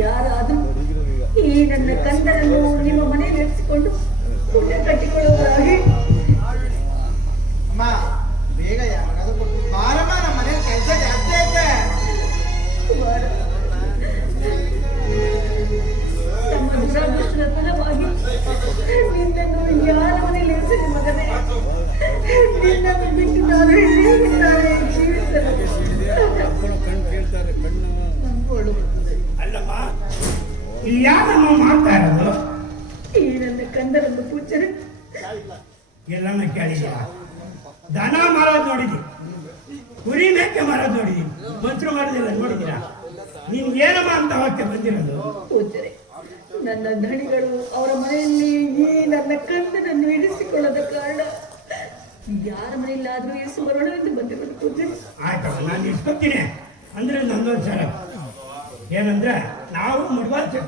ಯಾರಾದ್ರೂ ಈ ನನ್ನ ಕಂದರನ್ನು ನಿಮ್ಮ ಮನೆಯಲ್ಲಿ ಇರಿಸಿಕೊಂಡು ಪುಣ್ಯ ಕಟ್ಟಿಕೊಳ್ಳುವುದಾಗಿ. ಅಮ್ಮ ಬೇಗ ಯಾರಾದ್ರೂ ಕೊಟ್ಟು ಬಾರಮ್ಮ, ನಮ್ಮ ಮನೇಲಿ ಕೆಲಸ ಜಾಸ್ತಿ ಐತೆ. ತಮ್ಮ ದುರಾದೃಷ್ಟದ ಫಲವಾಗಿ ನಿನ್ನನ್ನು ಯಾರ ಮನೆಯಲ್ಲಿ ಇರಿಸಲಿ ಮಗನೇ. ನಿನ್ನನ್ನು ಬಿಟ್ಟು ನಾನು ಹೇಗಿದ್ದಾರೆ ಜೀವಿಸಲು ಅಲ್ಲಮ್ಮ, ಯಾರನ್ನು ಮಾಡ್ತಾ ಇರೋದು? ಈ ನನ್ನ ಕಂದರನ್ನು ಪೂಜನೆ ಎಲ್ಲನ್ನ ಕೇಳಿದೀರ? ದನ ಮಾರೋದು ನೋಡಿದಿ, ಕುರಿ ಮೇಕೆ ಮಾರೋದು ನೋಡಿದಿ, ಮಂತ್ರ ಮಾಡೋದಿಲ್ಲ ನೋಡಿದೀರಾ? ನಿಮ್ಗೇನಮ್ಮ ಅಂತ ಅವಕ್ಕೆ ಬಂದಿರೋದು? ಪೂಜನೆ, ನನ್ನ ಧಣಿಗಳು ಅವರ ಮನೆಯಲ್ಲಿ ಈ ನನ್ನ ಕಂದನನ್ನು ಇರಿಸಿಕೊಳ್ಳದ ಕಾರಣ ಯಾರ ಮನೆಯಲ್ಲಾದ್ರೂ ಇರಿಸಿ ಬರೋಣ ಎಂದು ಬಂದಿರೋದು ಪೂಜನೆ. ಆಯ್ತಮ್ಮ, ನಾನು ಇಸ್ಕೊತೀನಿ. ಅಂದ್ರೆ ನಂದೊಂದು ಸರ ಏನಂದ್ರೆ, ನಾವು ಮುಡ್ಬಾರ್ದು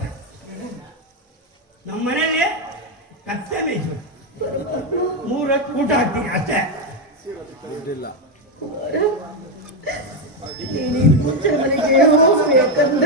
ನಮ್ಮ ಮನೇಲಿ ಕತ್ತೆ ಮೇಯ್ತು 3 ಹೊತ್ತು ಊಟ ಹಾಕ್ತೀವಿ ಅಷ್ಟೇ. ಪೂಜೆ ಮನೆಗೆ ಹೋಗ್ಬೇಕಂದ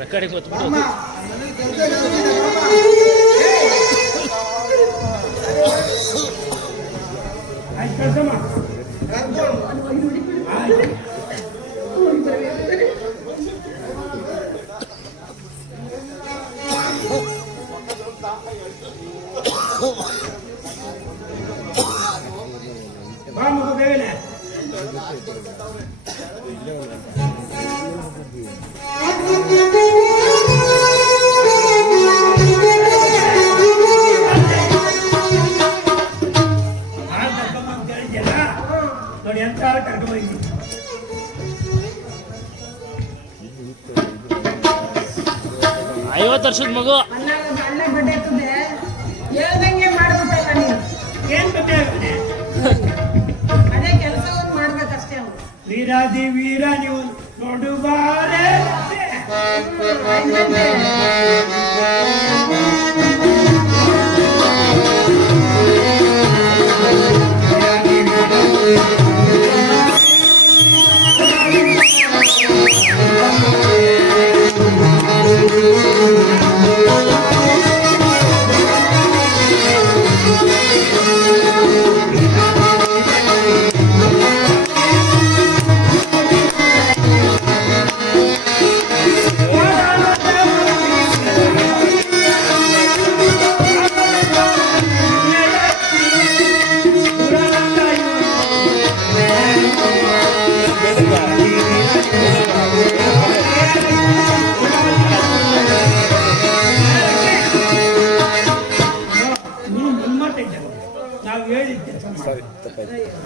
ರೆಕಾರ್ಡಿಂಗ್ ಬಾ ಮಗು ಬೇಗನೆ 50 ವರ್ಷದ ಮಗು. ಅನ್ನಾಗ ಒಂದು ಹಳ್ಳೆ ಬಡ್ಡೆ ಇರ್ತದೆ ಹೇಳ್ದಂಗೆ ಮಾಡ್ಬಿಟ್ಟಲ್ಲ ನೀನು. ಏನ್ ಬಗ್ಗೆ ಆಗುತ್ತೆ? ಅದೇ ಕೆಲಸವನ್ನು ಮಾಡ್ಬೇಕಷ್ಟೇ ಅವ್ನು. ವೀರಾದಿ ವೀರ ನೀವು ನೋಡುವಾರೆ. ನಾವು ಹೇಳಿದ ಕೆಲಸ ಮಾಡಿ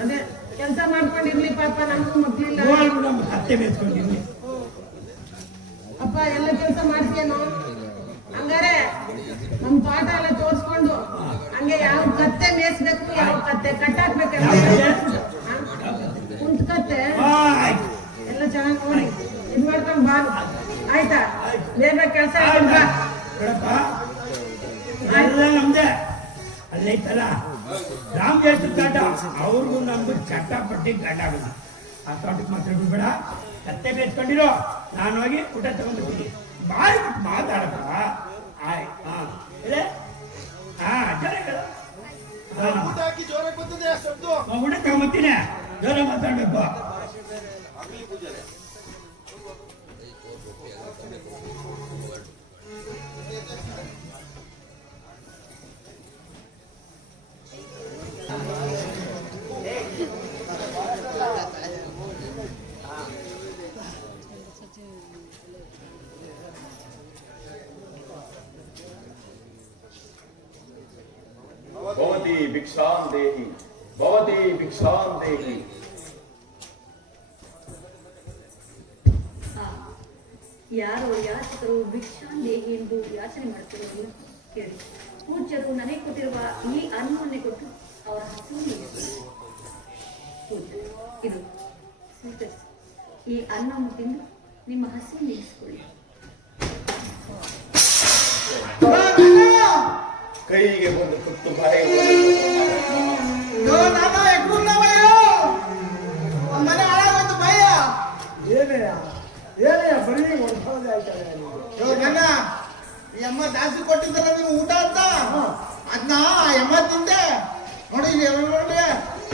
ಅದೇ ಕೆಲಸ ಮಾಡ್ಕೊಂಡಿರ್ಲಿ ಪಾಪ ನಮಗೂ ಮಕ್ಳಿಲ್ಲ. ನಮ್ಮ ಅತ್ತೆ ಬೇಸ್ಕೊಂಡಿರ್ಲಿ. ಅಪ್ಪ ಎಲ್ಲ ಕೆಲಸ ಮಾಡ್ತೇನೋ ಹಂಗಾರೆ ನಮ್ ಪಾಠ ಎಲ್ಲ ತೋರ್ಸ್ಕೊಂಡು ಹಂಗೆ ಯಾವ ಕತ್ತೆ ಮೇಯಿಸ್ಬೇಕು ಯಾವ ಕತ್ತೆ ಕಟ್ಟಾಕ್ಬೇಕಂತ ಕುಂತ್ ಕತ್ತೆ ಎಲ್ಲ ಚೆನ್ನಾಗಿ ನೋಡಿ ಇದ್ ಮಾಡ್ಕೊಂಡ್ ಬಾ. ಆಯ್ತಾ? ಬೇಗ ಕೆಲಸ ಬಿಡಪ್ಪ, ಎಲ್ಲ ನಮ್ದೆ. ಅಲ್ಲೈತಲ್ಲ ರಾಮ್ ಎಷ್ಟು ಕಾಟ, ಅವ್ರಿಗೂ ನಮ್ದು ಚಟ್ಟಾಪಟ್ಟಿ ಗಂಡ ಆಗುದು. ಆ ತೋಟಕ್ಕೆ ಮಾತ್ರ ಬಿಡ್ಬೇಡ. ಕತ್ತೆ ಬೇಸ್ಕೊಂಡಿರೋ, ನಾನು ಹೋಗಿ ಊಟ ತಗೊಂಡ್ಬಿಡ್ತೀನಿ. ಬಾಯಿ ಬಿಟ್ಟು ಮಾತಾಡಪ್ಪ. ಆಯ್ತು. ಊಟ ಹಾಕಿ ಜೋರಾಗಿ ಬಂದಿದೆ ಆ ಶಬ್ದ. ಊಟ ತಗೊಂಬತ್ತೀನಿ, ಜೋರ ಮಾತಾಡ್ಬೇಕು. भवती भिक्षां देहि भवती भिक्षां देहि. ಯಾರೋ ಯಾಚಕರು ಭಿಕ್ಷಾಂದೇಹಿ ಎಂದು ಯಾಚನೆ ಮಾಡುತ್ತಿರುವುದು ಕೇಳಿ ಪೂಜ್ಯರು ನನಗೆ ಕೊಟ್ಟಿರುವ ಈ ಅನ್ನವನ್ನೇ ಕೊಟ್ಟು ಅವರ ಹಸುವನ್ನು ಪೂಜ್ಯ ಇದು ಸ್ವೀಕರಿಸಿ. ಈ ಅನ್ನವನ್ನು ತಿಂದು ನಿಮ್ಮ ಹಸುವನ್ನು ನೀಗಿಸಿಕೊಳ್ಳಿ. ಕೈಗೆ ಬಂದು ತುತ್ತು ಬಾಯಿಗೆ ಮನೆ ಹಾಳಾಗೋಯ್ತು ಭಯ. ಏನಯ್ಯ ಬರೀ ಹೊಡ್ಕೊಳ್ಳೋದೇ ಆಯ್ತಲ್ಲ ನನ್ನ ಈ ಅಮ್ಮ ಜಾಸ್ತಿ ಕೊಟ್ಟಿದ್ದಲ್ಲ ನೀವು ಊಟ ಅಂತ ಅದನ್ನ ಅಮ್ಮ ತಿಂದೆ ನೋಡಿ ನೋಡಿ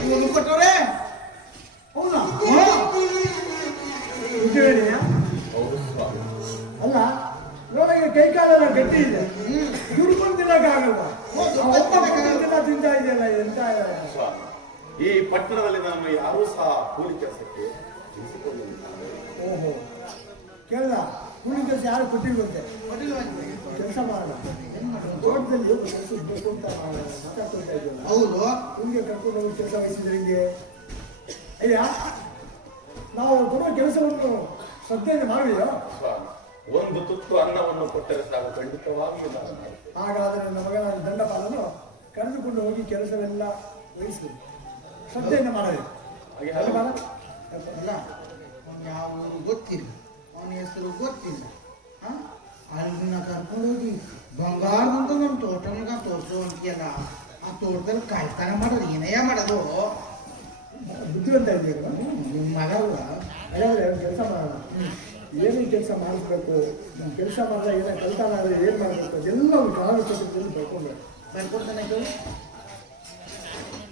ಇವ್ನು ಕೊಟ್ಟವ್ರೆ. ಹೌದಾ? ಅಲ್ಲ ನೋಡಿಗೆ ಕೈ ಕಾಲೆಲ್ಲ ಗಟ್ಟಿ ಇದೆ, ದುಡ್ಕೊಂಡು ತಿನ್ನಕ್ಕಾಗಲ್ವ? ದಿನ ತಿಂತಾ ಇದೆಯಲ್ಲ, ಎಂತ ಸ್ವಾಮಿ, ಈ ಪಟ್ಟಣದಲ್ಲಿ ನಾನು ಯಾರೂ ಸಹ ಕೂಲಿ ಕೆಲಸಕ್ಕೆ ಓಹೋ ಕೇಳ ಕೂಲಿ ಕೆಲಸ ಯಾರು ಕೊಟ್ಟಿಲ್ವಂತೆ, ಕೆಲಸ ಮಾಡಲ್ಲ. ತೋಟದಲ್ಲಿ ಕೆಲಸ ಬೇಕು ಅಂತ ಮಾತಾಡ್ಕೊಳ್ತಾ ಇದ್ದೀವಲ್ಲ, ಹೌದು ನಿಮ್ಗೆ ಕರ್ಕೊಂಡು ಹೋಗಿ ಕೆಲಸ ವಹಿಸಿದ್ರೆ ಹಿಂಗೆ ಅಯ್ಯ, ನಾವು ಕೊಡೋ ಕೆಲಸವನ್ನು ಶ್ರದ್ಧೆಯಿಂದ ಮಾಡುವೆಯೋ? ಸ್ವಾಮಿ, ಒಂದು ತುತ್ತು ಅನ್ನವನ್ನು ಕೊಟ್ಟರೆ ಸಾಕು, ಖಂಡಿತವಾಗಿಯೂ ನಾನು ಮಾಡುತ್ತೇನೆ. ಹಾಗಾದರೆ ನನ್ನ ಮಗನ ದಂಡಪಾಲನ್ನು ಕರೆದುಕೊಂಡು ಹೋಗಿ ಕೆಲಸವೆಲ್ಲ ವಹಿಸಬೇಕು, ಶ್ರದ್ಧೆಯಿಂದ ಮಾಡಬೇಕು. ದಂಡಪಾಲ ಅಲ್ಲ, ಅವ್ನು ಯಾವ ಊರು ಗೊತ್ತಿಲ್ಲ, ಅವನ ಹೆಸರು ಗೊತ್ತಿಲ್ಲ. ಅಲ್ಲಿನ ಕರ್ಕೊಂಡೋಗಿ ಬಂಗಾರದಂತ ನಮ್ಮ ತೋಟನಾಗ ತೋರಿಸು ಅಂತೀಯಲ್ಲ, ಆ ತೋಟದಲ್ಲಿ ಕಾಯ್ತಾನ ಮಾಡೋದು ಏನಯ್ಯ ಮಾಡೋದು? ಬುದ್ಧಿವಂತ ಇದೆಯಲ್ಲ ನಿಮ್ಮ ಮಗ ಹಾಗಾದ್ರೆ ಕೆಲಸ ಮಾಡೋಣ. ಏನೇನು ಕೆಲಸ ಮಾಡಿಸ್ಬೇಕು, ಕೆಲಸ ಮಾಡಿದ್ರೆ ಏನೇ ಕಲ್ತಾನ ಆದರೆ ಏನು ಮಾಡಬೇಕು ಅದೆಲ್ಲ ಒಂದು ಕಾಲ ಚಟುವಟಿಕೆಯಲ್ಲಿ ಬರ್ಕೊಬೇಕು. ಬರ್ಕೊಡ್ತಾನೆ ಕೇಳಿ.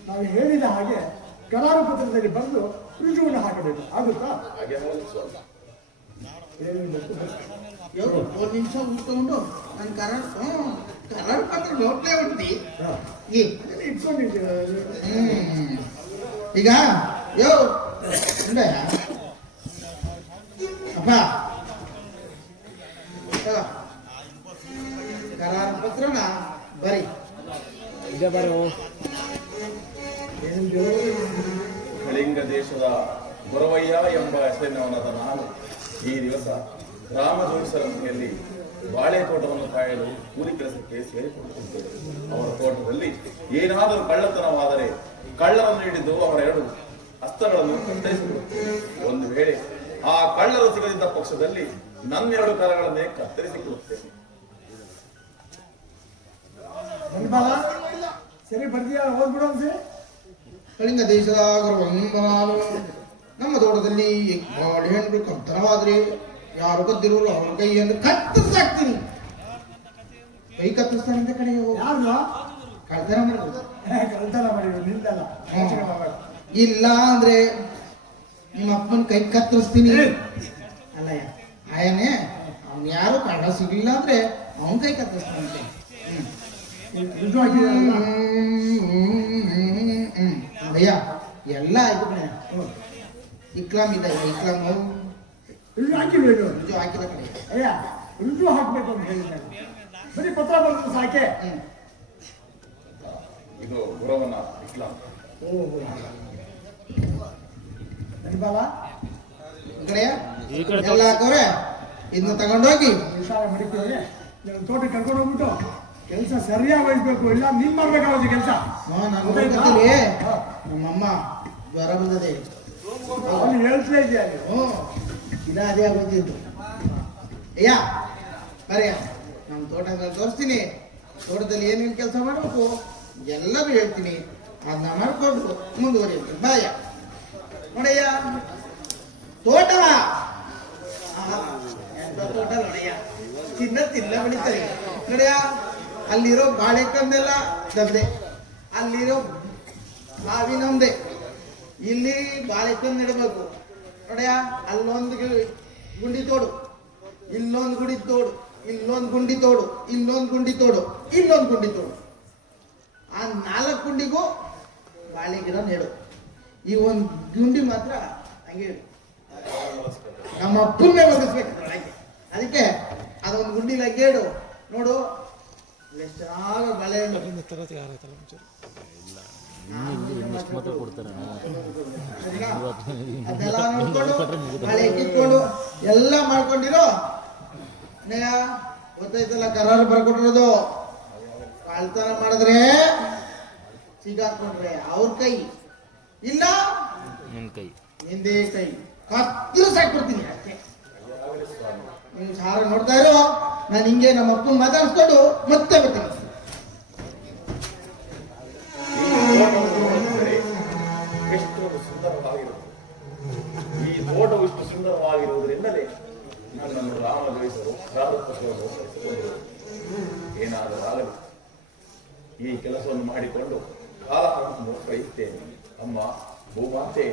ನಾವು ಹೇಳಿದ ಹಾಗೆ ಕರಾರು ಪತ್ರದಲ್ಲಿ ಬರೆದು ರುಜುವನ್ನು ಹಾಕಬೇಕು, ಆಗುತ್ತಾ? ಹಾಗೆ ಆಗಲಿ ಸ್ವಾಮಿ. ಏನೇನು ಬೇಕು ಇವರು 4 ನಿಮಿಷ ಉಳ್ಕೊಂಡು ನನ್ನ ಕರಾರ್ ಪತ್ರ ನೋಟ್ಲೇ ಉಂಟಿ ಇಟ್ಕೊಂಡಿದ್ದೀರ. ಈಗ ಯೋ ಉಂಡೆ ಅಪ್ಪ ಕರಾರ ಪತ್ರನ ಬರಿ ಈಗ ಬರೋ ಕಳಿಂಗ ದೇಶದ ಗೊರವಯ್ಯ ಎಂಬ ಹೆಸರಿನವನಾದ ನಾನು ಈ ದಿವಸ ರಾಮಜೋಡಿಸರ ಮನೆಯಲ್ಲಿ ಬಾಳೆ ತೋಟವನ್ನು ಕಾಯಲು ಕೂಲಿ ಕೆಲಸಕ್ಕೆ ಸೇರಿಕೊಂಡಿರುತ್ತೇವೆ. ಅವರ ತೋಟದಲ್ಲಿ ಏನಾದರೂ ಕಳ್ಳತನವಾದರೆ ಕಳ್ಳರನ್ನು ಹಿಡಿದು ಅವರ 2 ಹಸ್ತಗಳನ್ನು ಕತ್ತರಿಸಿಕೊಳ್ಳುತ್ತೇವೆ. ಒಂದು ವೇಳೆ ಆ ಕಳ್ಳರು ಸಿಗದಿದ್ದ ಪಕ್ಷದಲ್ಲಿ ನನ್ನ 2 ಕರಗಳನ್ನೇ ಕತ್ತರಿಸಿಕೊಳ್ಳುತ್ತೇನೆ. ಮಣಿಪಾಲ ಸರಿ ಬರ್ತೀಯ ಓದ್ಬಿಡು ಅನ್ಸಿ. ಕಳಿಂಗ ದೇಶದ ನಾನು ನಮ್ಮ ತೋಟದಲ್ಲಿ ಬಾಳೆ ಹಣ್ಣು ಕತ್ತನವಾದ್ರೆ ಯಾರು ಕದ್ದಿರೋರು ಅವ್ರ ಕೈಯನ್ನು ಕತ್ತರಿಸಾಕ್ತೀನಿ. ಕೈ ಕತ್ತರಿಸ್ತಾನೆ ಅಂತ ಕಡೆ ಯಾರು ಕಳ್ತನ ಮಾಡೋದು. ಕಳ್ತನ ಮಾಡಿದ್ರು ನಿಂದಲ್ಲ. ಇಲ್ಲ ಅಂದ್ರೆ ನಿಮ್ಮ ಅಪ್ಪನ ಕೈ ಕತ್ತರಿಸ್ತೀನಿ. ಅಲ್ಲಯ್ಯ ಆಯನೇ ಅವ್ನು ಯಾರು ಕಳ್ಳ ಸಿಗ್ಲಿಲ್ಲ ಅಂದ್ರೆ ಅವನ್ ಕೈ ಕತ್ತರಿಸ್ತಾನಂತೆ. ಅಯ್ಯ ಎಲ್ಲ ಆಯ್ತು ಕಣಯ್ಯ. ಇಕ್ಲಾಮ್ ಇಲ್ಲ ಇಕ್ಲಾಮ್ ಹಾಕಿಲ್ವೇನು ನಿಜ ಹಾಕಿದ ಕಡೆ. ಅಯ್ಯ ರುಜು ಹಾಕ್ಬೇಕು ಅಂತ ಹೇಳಿದ್ದಾರೆ. ಬರೀ ಪತ್ರ ಬರ್ತದೆ ಸಾಕೆ. ಇದು ಗುರವನ ಇಸ್ಲಾಂ. ಓಹೋ ಮಣಿಪಾಲ ಈ ಕಡೆ ಎಲ್ಲ ಹಾಕವ್ರೆ. ಇದನ್ನ ತಗೊಂಡೋಗಿ ವಿಚಾರ ಮಡಿಕೊಳ್ಳಿ. ನೀವು ತೋಟ ಕರ್ಕೊಂಡು ಹೋಗ್ಬಿಟ್ಟು ಕೆಲಸ ಸರಿಯಾಗಿ ವಹಿಸ್ಬೇಕು. ಇಲ್ಲ ನೀನ್ ಮಾಡ್ಬೇಕಾಗುತ್ತೆ ಕೆಲಸ. ನಮ್ಮಮ್ಮ ಜ್ವರ ಬಂದದೆ ಅವನು ಹೇಳ್ತಾ ಇದೆಯಾ? ಇದ ಅದೇ ಆಗೋತಿದ್ದು. ಅಯ್ಯ ಬರೆಯ ನಮ್ಮ ತೋಟದಲ್ಲಿ ತೋರಿಸ್ತೀನಿ. ತೋಟದಲ್ಲಿ ಏನೇನು ಕೆಲಸ ಮಾಡಬೇಕು ಎಲ್ಲರೂ ಹೇಳ್ತೀನಿ. ಅದನ್ನ ಮಾಡ್ಕೊಂಡು ಮುಂದುವರಿಯುತ್ತೆ. ಬಾಯ ನೋಡಯ್ಯ ತೋಟ ತೋಟ ನೋಡಯ್ಯ ತಿನ್ನ ಬೆಳಿತಾರೆ ನೋಡಯ್ಯ. ಅಲ್ಲಿರೋ ಬಾಳೆಕಂದೆಲ್ಲ ನಮ್ದೆ, ಅಲ್ಲಿರೋ ಬಾವಿ ನಮ್ದೆ. ಇಲ್ಲಿ ಬಾಳೆಕಂದ್ ನೆಡಬೇಕು ನೋಡಯ್ಯ. ಅಲ್ಲೊಂದು ಗುಂಡಿ ತೋಡು, ಇಲ್ಲೊಂದು ಗುಡಿ ತೋಡು, ಇಲ್ಲೊಂದು ಗುಂಡಿ ತೋಡು, ಇಲ್ಲೊಂದು ಗುಂಡಿ ತೋಡು, ಇಲ್ಲೊಂದು ಗುಂಡಿ ತೋಡು. ಆ 4 ಗುಂಡಿಗೂ ಬಾಳೆ ಗಿಡ ನೆಡು. ಈ ಒಂದು ಗುಂಡಿ ಮಾತ್ರ ಹಂಗೆ ನಮ್ಮ ಅಪ್ಪನ್ನೇ ಒದಗಿಸ್ಬೇಕು. ಅದಕ್ಕೆ ಅದೊಂದು ಗುಂಡಿ ಲಗ್ಗೇಡು ನೋಡು. ಎಷ್ಟು ಚೆನ್ನಾಗಿ ಬಾಳೆ ಅದೆಲ್ಲ ನೋಡ್ಕೊಂಡು ಬಾಳೆ ಕಿತ್ಕೊಂಡು ಎಲ್ಲ ಮಾಡ್ಕೊಂಡಿರೋ ಗೊತ್ತಾಯ್ತಲ್ಲ. ಕರಾರು ಬರ್ಕೊಟ್ಟಿರೋದು ಕಳ್ತನ ಮಾಡಿದ್ರೆ ಸಿಗಾಕೊಂಡ್ರೆ ಅವ್ರ ಕೈ, ಇಲ್ಲ ನಿಂದೇ ಕೈ ಕತ್ತರಿಸಾಕ್ಬಿಡ್ತೀನಿ ಅಷ್ಟೇ. ನೀವು ಸಾರ ನೋಡ್ತಾ ಇರೋ. ನಾನು ಹಿಂಗೆ ನಮ್ಮ ಅಪ್ಪನ ಮಾತಾಡಿಸ್ಕೊಂಡು ಮತ್ತೆ ಬರ್ತೀನಿ. ಎಷ್ಟೊಂದು ಸುಂದರವಾಗಿರುತ್ತದೆ. ಈ ತೋಟವು ಇಷ್ಟು ಸುಂದರವಾಗಿರುವುದರಿಂದಲೇ ನನ್ನನ್ನು ರಾಮದೇಶರು ಏನಾದರೂ ಆಗಲಿ ಈ ಕೆಲಸವನ್ನು ಮಾಡಿಕೊಂಡು ಕಾಲವನ್ನು ಕಳೆಯುತ್ತೇನೆ. ಅಮ್ಮ ಭೂಮಾತೆ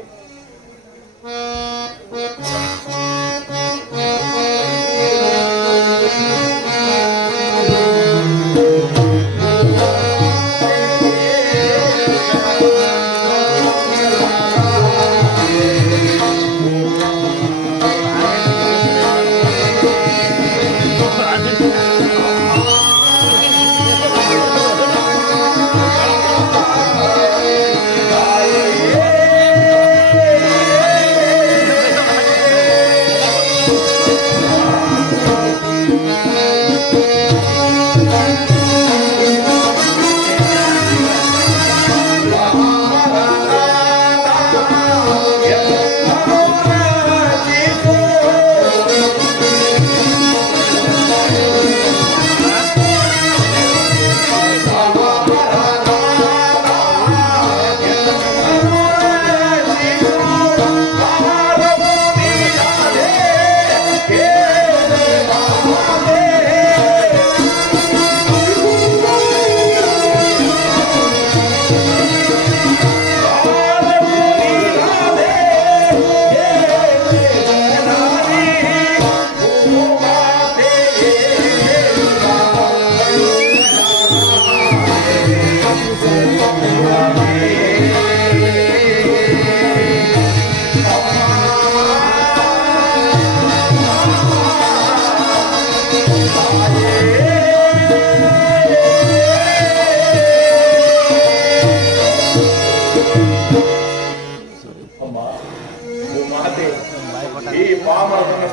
ಈ ಪಾಮರವನ್ನು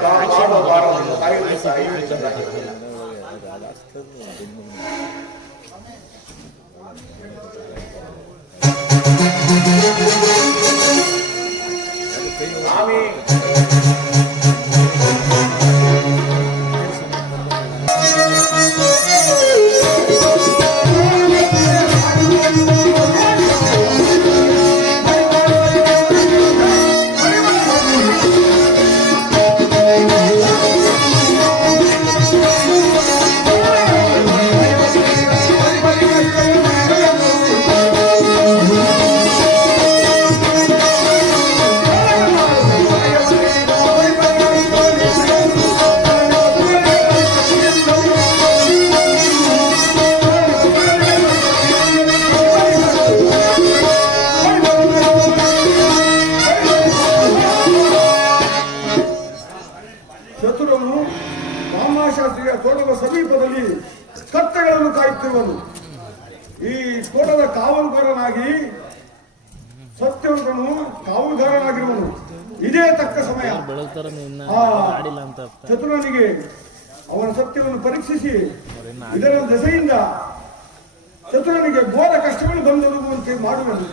ಸ್ವಾಮಿ ಚತುರನು ರಾಮಶಾಸ್ತ್ರಿಯ ತೋಟದ ಸಮೀಪದಲ್ಲಿ ಕತ್ತೆಗಳನ್ನು ಕಾಯುತ್ತಿರುವನು. ಈ ತೋಟದ ಕಾವಲುಗಾರನಾಗಿ ಸತ್ಯವಂತನು ಕಾವಲುಗಾರನಾಗಿರುವನು. ಇದೇ ತಕ್ಕ ಸಮಯ. ಆ ಚತುರನಿಗೆ ಅವನ ಸತ್ಯವನ್ನು ಪರೀಕ್ಷಿಸಿ ಇದರ ದೆಸೆಯಿಂದ ಚತುರನಿಗೆ ಘೋರ ಕಷ್ಟಗಳು ಬಂದೊದಗುವಂತೆ ಮಾಡುವನು.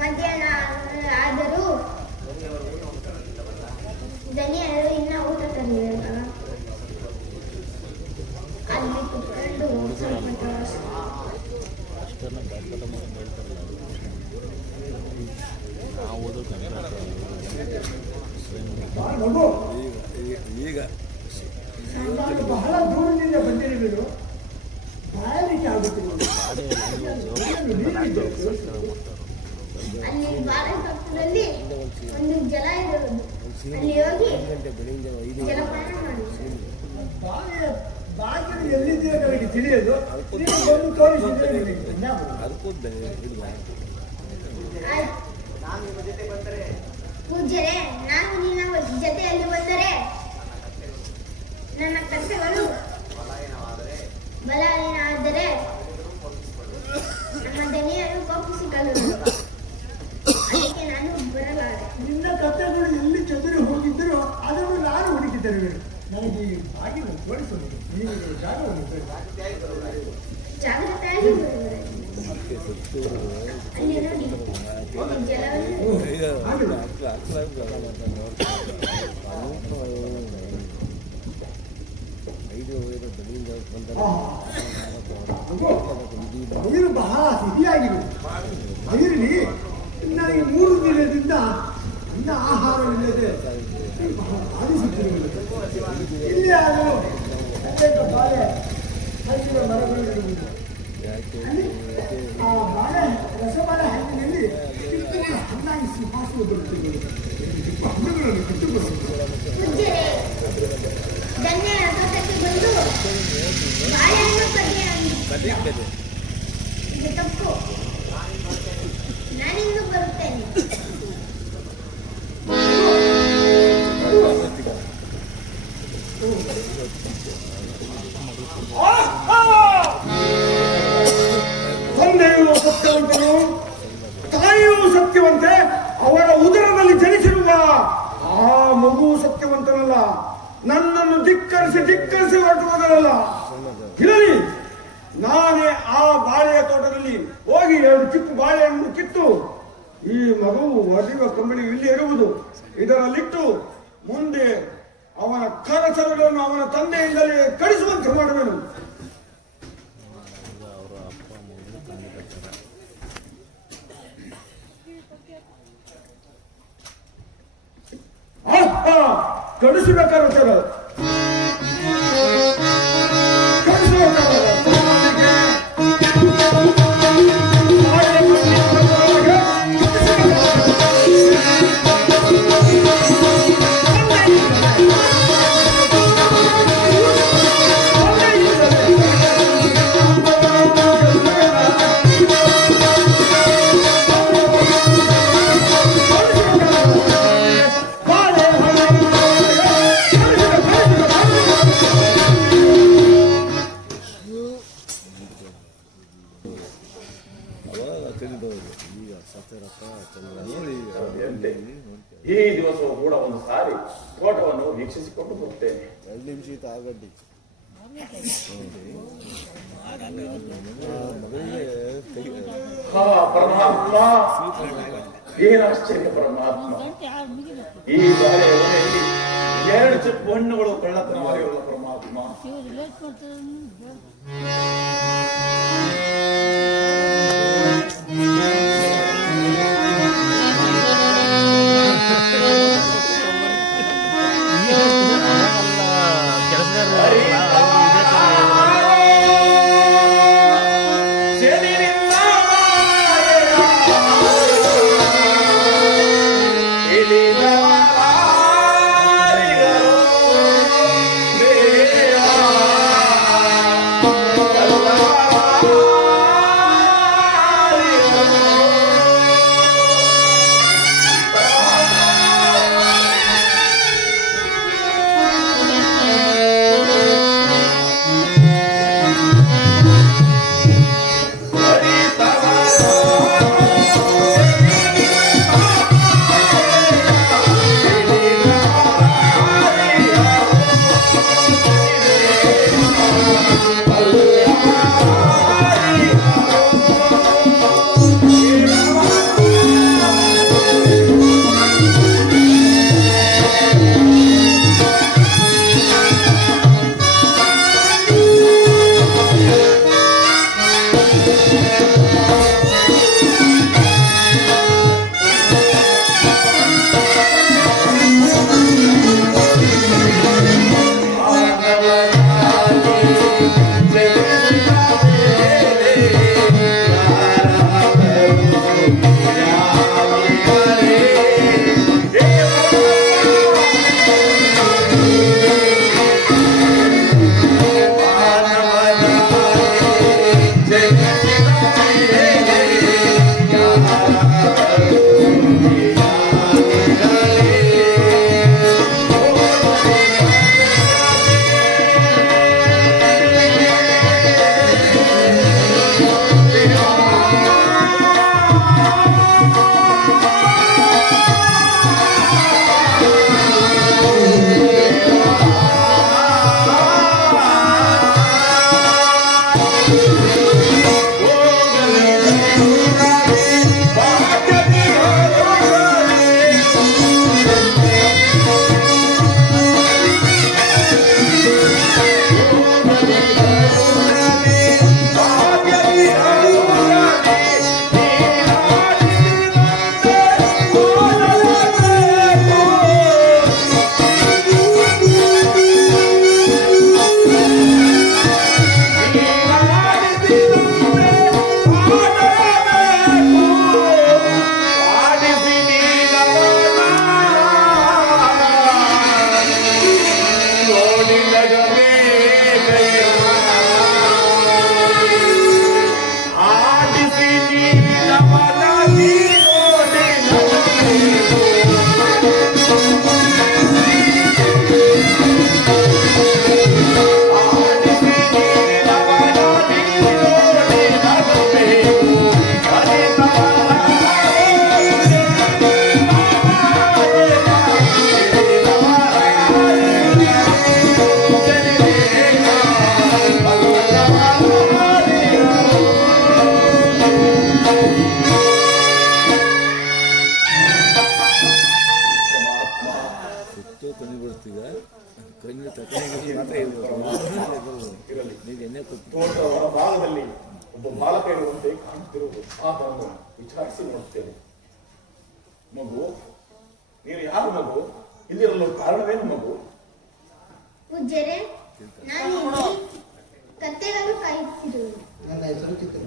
ಮಧ್ಯಾಹ್ನ ಆದರೂ ದನಿಯರು ಇನ್ನ ಊಟ ತರಲಿಲ್ಲ. ಅಲ್ಲಿ ಕುತ್ಕೊಂಡು ಸ್ವಲ್ಪ ಮಗು ನಾನು ಬಹಳ ದೂರದಿಂದ ಬಂದಿರಬೇಕು. ಬಾಯಲಿಕ್ಕೆ ಆಗುತ್ತಿಲ್ಲ. ಅಲ್ಲಿ ಬಾಳೆ ಪಕ್ಕದಲ್ಲಿ ಒಂದು ಜಲ ಇರುವುದು. ಅಲ್ಲಿ ಹೋಗಿ ಜಲಪಾನ ಮಾಡಿ. ಬಾಗಿಲು ಎಲ್ಲಿದೆಯೋ ನನಗೆ ತಿಳಿಯೋದು. ನೀವು ಬಂದು ತೋರಿಸಿದ್ರೆ ಪೂಜ್ಯರೇ, ನಾನು ನಿನ್ನ ಜೊತೆಯಲ್ಲಿ ಬಂದರೆ ನನ್ನ ಕರ್ತವ್ಯಗಳು ಬಲಾಯನಾದರೆ ನಮ್ಮ ದನಿಯರು ಕೋಪಿಸಿಕೊಳ್ಳುವುದು. ಅದಕ್ಕೆ ನಾನು ಬರಲಾರೆ. ನಿನ್ನ ಕಥೆಗಳು ಎಲ್ಲಿ ಚದುರಿ ಹೋಗಿದ್ದರೋ ಅದನ್ನು ನಾನು ಹುಡುಕಿದ್ದೇನೆ. ನನಗೆ ಈ ಬಾಗಿಲು ತೋರಿಸಲು ನೀವು ಜಾಗವನ್ನು ಜಾಗ್ರತೆಯಾಗಿ ಬರುವರೆ. ಅಲ್ಲಿ ನೋಡಿ ಜಲವನ್ನು ನೀರು ಬಹಳ ಸಿಹಿಯಾಗಿದೆ. ನೀರಿನಿ ನನಗೆ 3 ದಿನದಿಂದ ಅನ್ನ ಆಹಾರವಿಲ್ಲದೆ ಬಹಳ ಬಾಧಿಸುತ್ತಿರುವುದು. ಇಲ್ಲಿ ಆದರೂ ಅನೇಕ ಬಾಳೆ ಹಸಿರ ಮರಗಳು ಇರುವುದು. ಆ ಬಾಳೆ ರಸಬಾಳೆ ಹಣ್ಣಿನಲ್ಲಿ ಚೆನ್ನಾಗಿ ಸಿಂಹಾಸನ ಬರುತ್ತಿರುವುದು. ಹಣ್ಣುಗಳನ್ನು ಕಟ್ಟುಕೊಳ್ಳುವುದು. ಪೂಜ್ಯರೇ, ಧನ್ಯರ ತೋಟಕ್ಕೆ ಬಂದು ಬಾಳೆಹಣ್ಣು ಕದಿಯ ಇದು ತಪ್ಪು. ನಾನಿಂದು ಬರುತ್ತೇನೆ. ಆ ಮಗು ಸತ್ಯವಂತನಲ್ಲ, ನನ್ನನ್ನು ಧಿಕ್ಕರಿಸಿ ಹೊರಟು ಹೋದರಲ್ಲ. ಇರಲಿ, ನಾನೇ ಆ ಬಾಳೆಯ ತೋಟದಲ್ಲಿ ಹೋಗಿ 2 ಚಿಕ್ಕ ಬಾಳೆಯನ್ನು ಕಿತ್ತು ಈ ಮಗುವು ಒಡೆಯುವ ಕಂಬಳಿ ಇಲ್ಲಿ ಇರುವುದು, ಇದರಲ್ಲಿಟ್ಟು ಮುಂದೆ ಅವನ ಕರಸರಗಳನ್ನು ಅವನ ತಂದೆಯಿಂದಲೇ ಕಳಿಸುವಂತೆ ಮಾಡುವೆನು. ಕಳಿಸಬೇಕಾದ ಈ ದಿವಸವೂ ಕೂಡ ಒಂದು ಸಾರಿ ತೋಟವನ್ನು ವೀಕ್ಷಿಸಿಕೊಂಡು ಬರುತ್ತೇನೆ. ಪರಮಾತ್ಮ, ಏನು ಆಶ್ಚರ್ಯ ಪರಮಾತ್ಮ! ಈ ಬಾಳೆಯ ಮನೆಯಲ್ಲಿ 2 ಚಿಕ್ಕ ಹಣ್ಣುಗಳು ಕಳ್ಳತನವಾಗಿರಲ್ಲ ಪರಮಾತ್ಮ. ಇರಲಿ. ತೋಟದ ಹೊರಭಾಗದಲ್ಲಿ ಒಬ್ಬ ಬಾಲಕ ಇರುವಂತೆ ಕಾಣುತ್ತಿರುವುದು ಆತನನ್ನು ವಿಚಾರಿಸಿ ನೋಡುತ್ತೇನೆ. ಮಗು, ನೀನು ಯಾರು ಮಗು? ಇಲ್ಲಿರಲು ಕಾರಣವೇನು ಮಗು? ಪೂಜ್ಯರೇ, ನಾನು ಇಲ್ಲಿ ಕತ್ತೆಗಳು ಕಾಯುತ್ತಿರುವುದು. ನನ್ನ ಹೆಸರು ಚಿತ್ರ.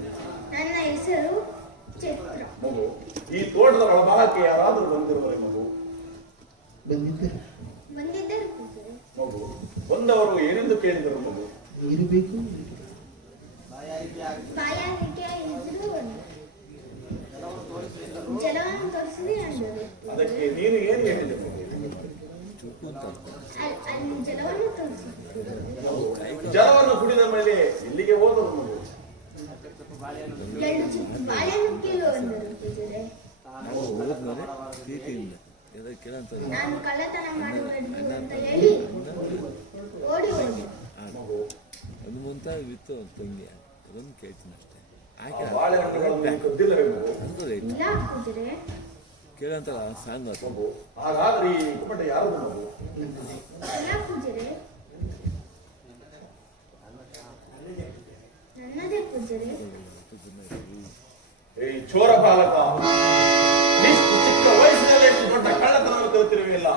ನನ್ನ ಹೆಸರು ಚಿತ್ರ. ಮಗು, ಈ ತೋಟದ ಒಳಭಾಗಕ್ಕೆ ಯಾರಾದರೂ ಬಂದಿರುವರೆ ಮಗು? ಬಂದಿದ್ದರು. ಬಂದಿದ್ದರು ಪೂಜ್ಯರೇ. ಮಗು, ಬಂದವರು ಏನೆಂದು ಕೇಳಿದರು ಮಗು? ನೀರು ಬೇಕು. ಬಾಯಾರಿಕೆ ಇದ್ರು ಜಲವನ್ನು ತೋರಿಸಿದೆ ಅಂದರು. ಅದಕ್ಕೆ ನೀನು ಏನು ಹೇಳಿದೆ ಮಗು? ಅಲ್ಲಿ ಜಲವನ್ನು ತೋರಿಸಿದ್ರು. ಜಲವನ್ನು ಕುಡಿದ ಮೇಲೆ ಎಲ್ಲಿಗೆ ಹೋದರು ಮಗು? 2 ಚಿಕ್ಕ ಬಾಳೆಹಣ್ಣು ಕೀಳು ಅಂದರು ಪೂಜ್ಯರೇ. ನಾನು ಕಳ್ಳತನ ಮಾಡುವುದು ಅಂತ ಹೇಳಿ ಓಡಿ ಹೋದೆ. ಮಗು, ಹನುಮಂತ ವಿತ್ತು ತಂಗಿ ಅದನ್ನು ಕೇಳ್ತೀನಿ ಅಷ್ಟೇ. ಆ ಬಾಳೆಹಣ್ಣುಗಳನ್ನು ನೀನು ಕದ್ದಿಲ್ಲವೇ ಮಗು? ಇಲ್ಲ ಪೂಜ್ಯರೇ. ಕೇಳಂತಲ್ಲ ಸಾಂಗ್ ಮಗು, ಹಾಗಾದ್ರೆ ಈ ಕುಮಟ ಯಾರದು ಮಗು? ಇಲ್ಲ ಪೂಜ್ಯರೇ, ನನ್ನದೇ ಪೂಜ್ಯರೇ. ಈ ಚೋರ ಬಾಲಕ, ಇಷ್ಟು ಚಿಕ್ಕ ವಯಸ್ಸಿನಲ್ಲಿ ಎಷ್ಟು ದೊಡ್ಡ ಕಳ್ಳತನವನ್ನು ಕಲಿತಿರುವಿಲ್ಲ.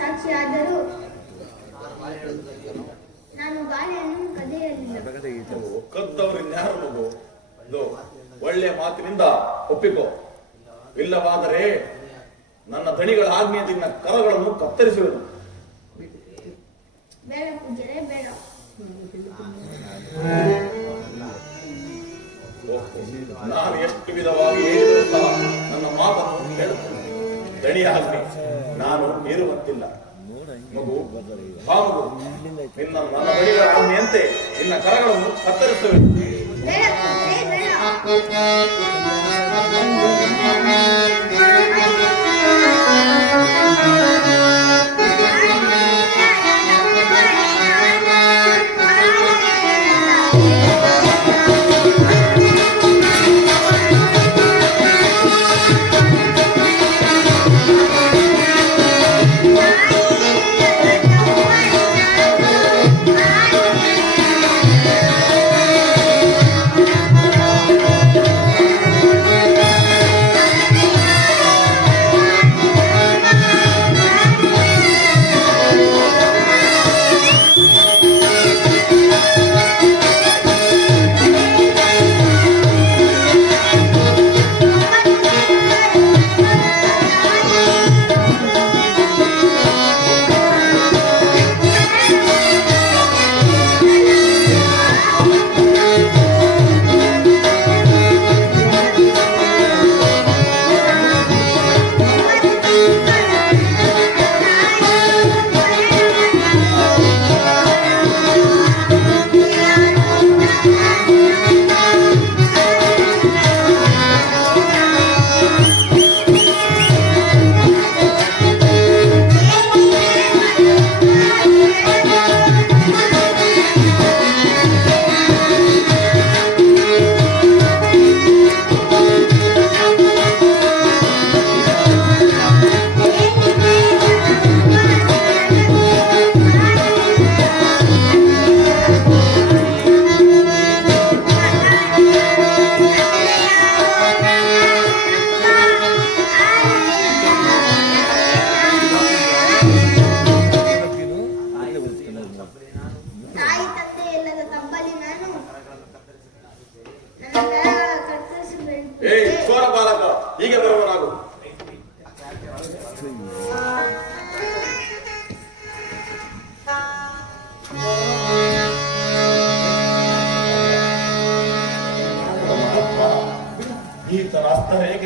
ಸಾಕ್ಷಿಯಾದರೂ ನಾನು ಬಾಳೆಯನ್ನು ಕದಿಯಲಿಲ್ಲ. ಕದ್ದವರು ಇನ್ಯಾರು ಮಗು? ಇದು ಒಳ್ಳೆಯ ಮಾತಿನಿಂದ ಒಪ್ಪಿಕೋ. ಇಲ್ಲವಾದರೆ ನನ್ನ ದಣಿಗಳ ಆಜ್ಞೆಯಿಂದ ಕರಗಳನ್ನು ಕತ್ತರಿಸುವುದು. ಬೇಡ ಪೂಜ್ಯರೇ, ಬೇಡ. ನಾನು ಎಷ್ಟು ವಿಧವಾಗಿ ಹೇಳಿದರೂ ಸಹ ನನ್ನ ಮಾತನ್ನು ಕೇಳುತ್ತೇನೆ. ದಣಿಯಾಗ್ನಿ ನಾನು ಇರುವಂತಿಲ್ಲ ಮಗು. ಬಾ ಮಗು, ನಿನ್ನ ನನ್ನ ದಣಿಗಳ ಆಜ್ಞೆಯಂತೆ ನಿನ್ನ ಕರಗಳನ್ನು ಕತ್ತರಿಸುವೆ. ಬೇಡ ಪೂಜ್ಯರೇ, ಬೇಡ.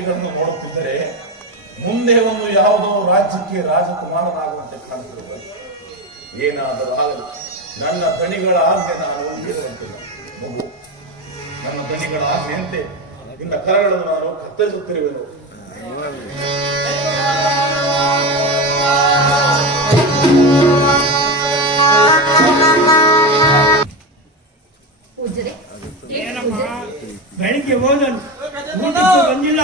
ದಣಿಗಳನ್ನು ನೋಡುತ್ತಿದ್ದರೆ ಮುಂದೆ ಒಂದು ಯಾವುದೋ ರಾಜ್ಯಕ್ಕೆ ರಾಜಕುಮಾರನಾಗುವಂತೆ ಕಾಣುತ್ತಿರುವುದು. ಏನಾದರೂ ಆಗಲಿ, ನನ್ನ ದಣಿಗಳ ಆಜ್ಞೆ ನಾನು ಹೊಂದಿರುವಂತಿಲ್ಲ. ಮಗು, ನನ್ನ ದಣಿಗಳ ಆಜ್ಞೆಯಂತೆ ನಿನ್ನ ಕರಗಳನ್ನು ನಾನು ಕತ್ತರಿಸುತ್ತಿರುವೆನು. ಪೂಜ್ಯರೇ, ಏನಮ್ಮ ಬೆಳಿಗ್ಗೆ ಹೋದನು, ಊಟಕ್ಕೂ ಬಂದಿಲ್ಲ,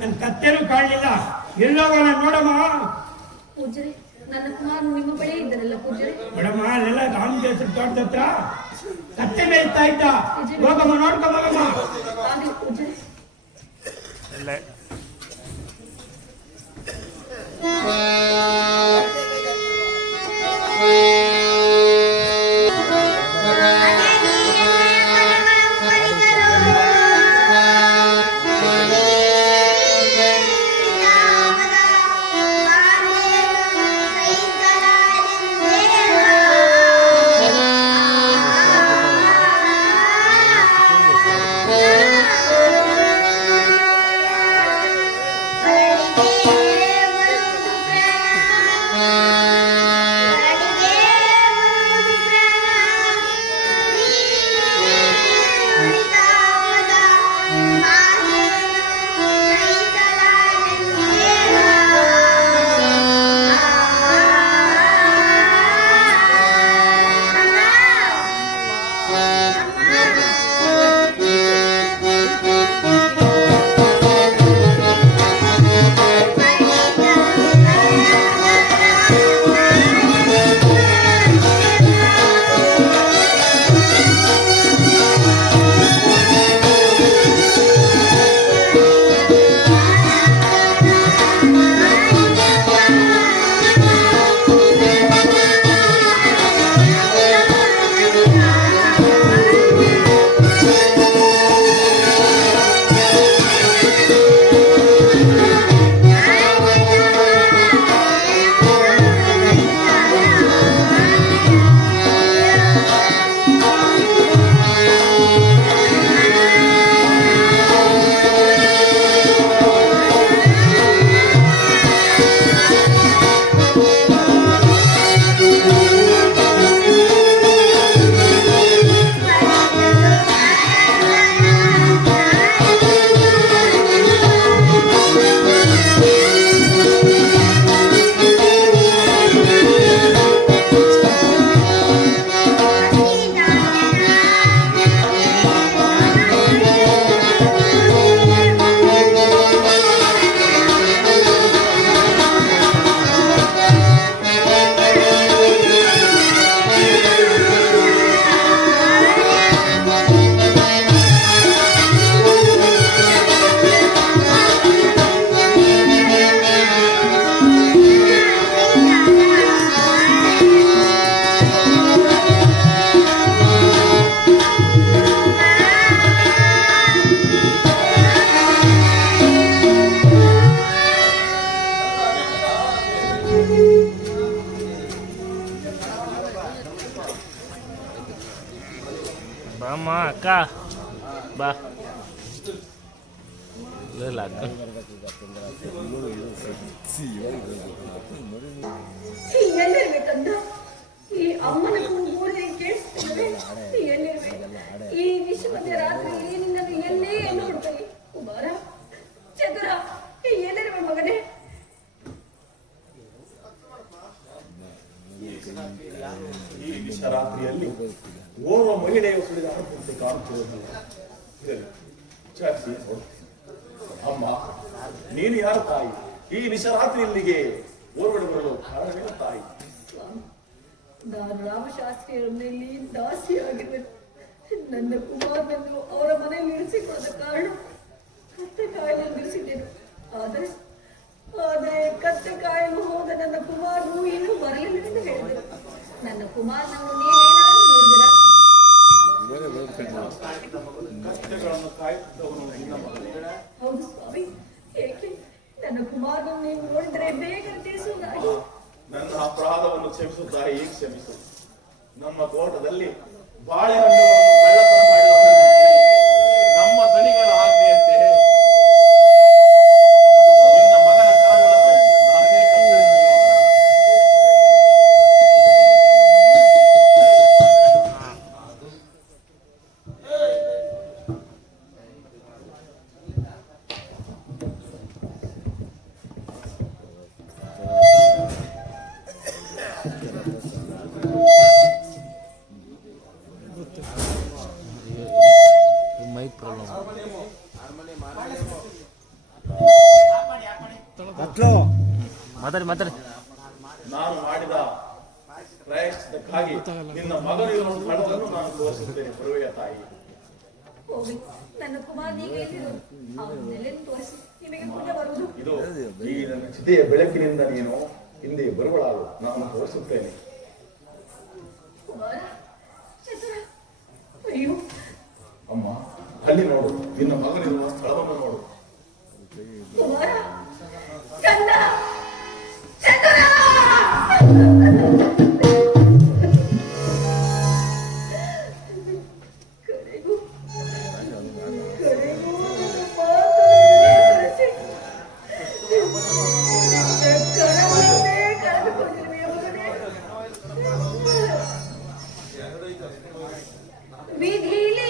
ನನ್ನ ಕತ್ತೆನೂ ಕಾಣಲಿಲ್ಲ, ಎಲ್ಲೋಗಲ್ಲ ನೋಡಮ್ಮ. ಪೂಜ್ಯರೇ, ನನ್ನ ಕುಮಾರ್ ನಿಮ್ಮ ಬಳಿ ಇದ್ದರಲ್ಲ ಪೂಜ್ಯರೇ. ಮೇಡಮ್ಮ ಅಲ್ಲೆಲ್ಲ ರಾಮದೇಶ್ವರ ತೋಟದ ಹತ್ರ ಕತ್ತೆ ಮೇಯ್ತಾ ಇದ್ದ, ಹೋಗಮ್ಮ ನೋಡ್ಕೊಂಬಮ್ಮ. ಆಗಲಿ ಪೂಜ್ಯರೇ. ಬಾಮ್ಮ ಅಕ್ಕ ಬಾ ಎಲ್ಲಿರ್ಬೇಕಂತ ಈ ಅಮ್ಮನ ಊರೇ ಕೇಳಿಸ್ತದೆ. ಎಲ್ಲಿರ್ಬೇಕು ಈ ವಿಶ್ವದ ರಾತ್ರಿ ನಿನ್ನನ್ನು ಎಲ್ಲೇ ನೋಡ್ತೀನಿ. ಕುಮಾರ, ಚತುರ, ಎಲ್ಲಿರ್ಬೇಕು ಮಗನೇ? ಈ ನಿಶರಾತ್ರಿಯಲ್ಲಿ ಓರ್ವ ಮಹಿಳೆಯು ಸುಳಿದಾಡುವಂತೆ ಕಾಣುತ್ತಿರುವುದಿಲ್ಲ. ವಿಚಾರಿಸಿ ನೋಡ್ತೀನಿ. ಅಮ್ಮ, ನೀನು ಯಾರು ತಾಯಿ? ಈ ನಿಶರಾತ್ರಿ ಇಲ್ಲಿಗೆ ಓರ್ವಡೆ ಬರಲು ಕಾರಣವೇನು ತಾಯಿ? ನಾನು ರಾಮಶಾಸ್ತ್ರಿಯವರಲ್ಲಿ ದಾಸಿಯಾಗಿರುವೆ. ನನ್ನ ಕುಮಾರನನ್ನು ಅವರ ಮನೆಯಲ್ಲಿ ಇರಿಸಿಕೊಳ್ಳದ ಕಾರಣ ಕತ್ತೆ ಕಾಯಲು ನಿಲ್ಲಿಸಿದ್ದೇನೆ. ಆದರೆ ಕತ್ತೆ ಕಾಯಲು ಹೋದ ನನ್ನ ಕುಮಾರನು ಇನ್ನೂ ಬರಲಿಲ್ಲ ಎಂದು ಹೇಳಿದರು. ನನ್ನ ಕುಮಾರನನ್ನು ನೀವೇನಾದರೂ ನೋಡಿದಿರಾ? ಕತ್ತೆಗಳನ್ನು ಕಾಯುತ್ತಿದ್ದವನು ನಿನ್ನ ಮಗನೇ? ಹೌದು ಸ್ವಾಮಿ. ಏಕೆ ನನ್ನ ಕುಮಾರನನ್ನು ನೀವು ನೋಡಿದರೆ ಬೇಗ ತಿಳಿಸುವುದಾಗಿ. ನನ್ನ ಅಪರಾಧವನ್ನು ಕ್ಷಮಿಸು ತಾಯಿ, ಕ್ಷಮಿಸು. ನಮ್ಮ ತೋಟದಲ್ಲಿ ಬಾಳೆಹಣ್ಣುಗಳನ್ನು ಕಳ್ಳತನ ಮಾಡಿದವನನ್ನು ನಮ್ಮ ದಣಿಗಳ ಆಜ್ಞೆಯಂತೆ ಮೈಕ್ ಪ್ರಾಬ್ಲಮ್. ಮಾತಾಡಿ ನಾನು ಮಾಡಿದ ಪ್ರಯತ್ನಕ್ಕಾಗಿ ನಿನ್ನ ಮಗನಿಗೆ ಕಳೆದನ್ನು ನಾನು ತೋರಿಸುತ್ತೇನೆ ಪರುವೆಯ ತಾಯಿ. ಹೋಗಿ ನನ್ನ ಕುಮಾರನಿಗೆ ಎಲ್ಲಿರೋದು ಅವನ್ನೆಲ್ಲೆಂದು ತೋರಿಸಿ ನಿಮಗೆ ಪುಣ್ಯ ಬರುವುದು. ಇದು ಈ ನನ್ನ ಚಿತೆಯ ಬೆಳಕಿನಿಂದ ನೀನು ಹಿಂದೆ ಬರುವಳಾಗು, ನಾನು ತೋರಿಸುತ್ತೇನೆ. ಕುಮಾರ ಚತುರ, ಅಯ್ಯೋ ಅಮ್ಮ, ಅಲ್ಲಿ ನೋಡು, ನಿನ್ನ ಮಗನಿರುವ ಸ್ಥಳವನ್ನು ನೋಡು. ಕುಮಾರ ಕಂದ ಚತುರ. ಕಡೆಗೂ ನನ್ನ ಮಾತನ್ನು ಕರವನ್ನೇ ಕಳೆದುಕೊಂಡಿರುವೆಯ ಮಗನೇ. ವಿಧಿ ಲೀಲೆ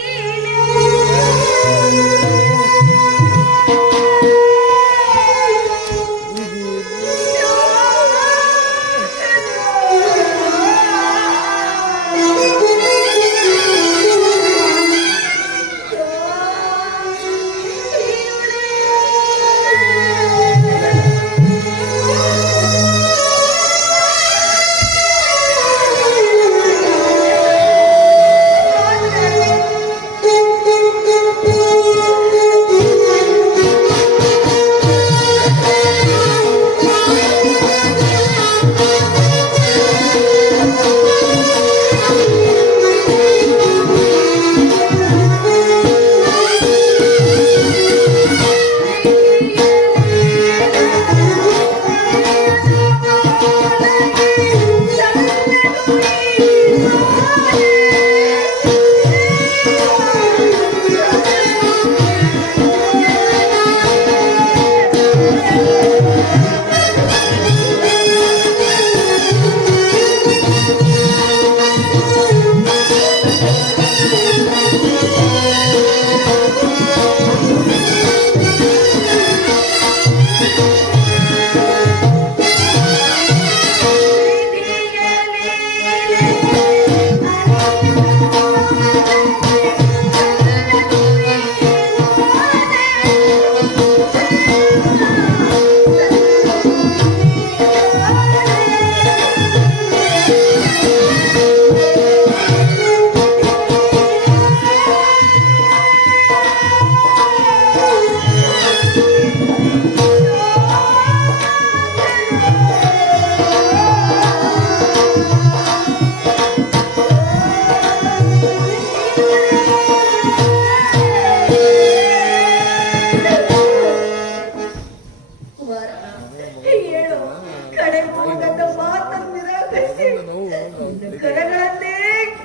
ಕರಗಳನ್ನೇ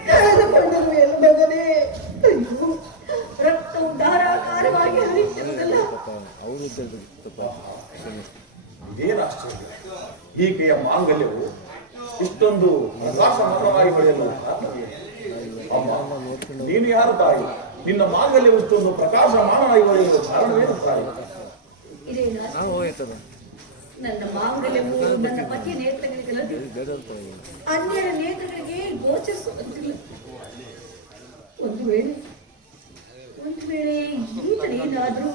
ಕಳೆದುಕೊಂಡರು ಮಗನೇ. ಅಯ್ಯೋ, ರಕ್ತವು ಧಾರಾಕಾರವಾಗಿ ಹರಿಯುತ್ತಿರುವುದಲ್ಲ. ಇದೇನು ಆಶ್ಚರ್ಯ, ಈಕೆಯ ಮಾಂಗಲ್ಯವು ಇಷ್ಟೊಂದು ಪ್ರಕಾಶಮಾನವಾಗಿ ಹೊಳೆಯಲು ಕಾರಣವೇನು? ಅಮ್ಮ, ನೀನು ಯಾರು ತಾಯಿ? ನಿನ್ನ ಮಾಂಗಲ್ಯವು ಇಷ್ಟೊಂದು ಪ್ರಕಾಶಮಾನವಾಗಿ ಹೊಳೆಯಲು ಕಾರಣವೇನು ತಾಯಿ? ನನ್ನ ಮಾಂಗಲ್ಯವು ನನ್ನ ಪತಿಯ ನೇತ್ರಗಳಿಗಲ್ಲದೆ ಅನ್ಯರ ನೇತ್ರಗಳಿಗೆ ಗೋಚರಿಸುವಂತಿಲ್ಲ. ಒಂದು ವೇಳೆ ಈತನೇನಾದ್ರೂ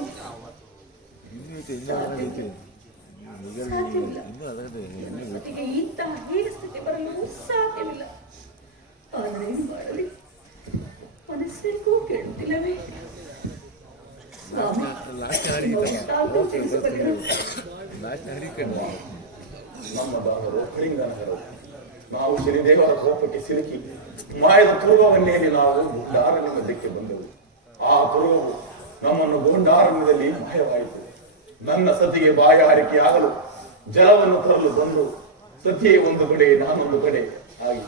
ಸಾಧ್ಯವಿಲ್ಲ. ಇಂತಹ ಹೀನ ಸ್ಥಿತಿ ಬರಲು ಸಾಧ್ಯವಿಲ್ಲ. ಆದರೆ ಏನು ಮಾಡಲಿ, ಮನಸ್ಸಿಗೂ ಕೇಳುತ್ತಿಲ್ಲವೇ? ನಮ್ಮ ದಾಸರು ಕಳಿಂಗನಗರು. ನಾವು ಶ್ರೀದೇವರ ಕೋಪಕ್ಕೆ ಸಿಲುಕಿ ಮಾಯದ ತುರುವವನ್ನೇ ನಾವು ಗೋಂಡಾರಣ್ಯಕ್ಕೆ ಬಂದೆವು. ಆ ತುರುವು ನಮ್ಮನ್ನು ಗೋಂಡಾರಣ್ಯದಲ್ಲಿ ಮಾಯವಾಯಿತು. ನನ್ನ ಸತಿಗೆ ಬಾಯಾರಿಕೆ ಆಗಲು ಜಲವನ್ನು ತರಲು ಬಂದು ಸತಿಯೇ ಒಂದು ಕಡೆ ನಾನೊಂದು ಕಡೆ ಆಗಿ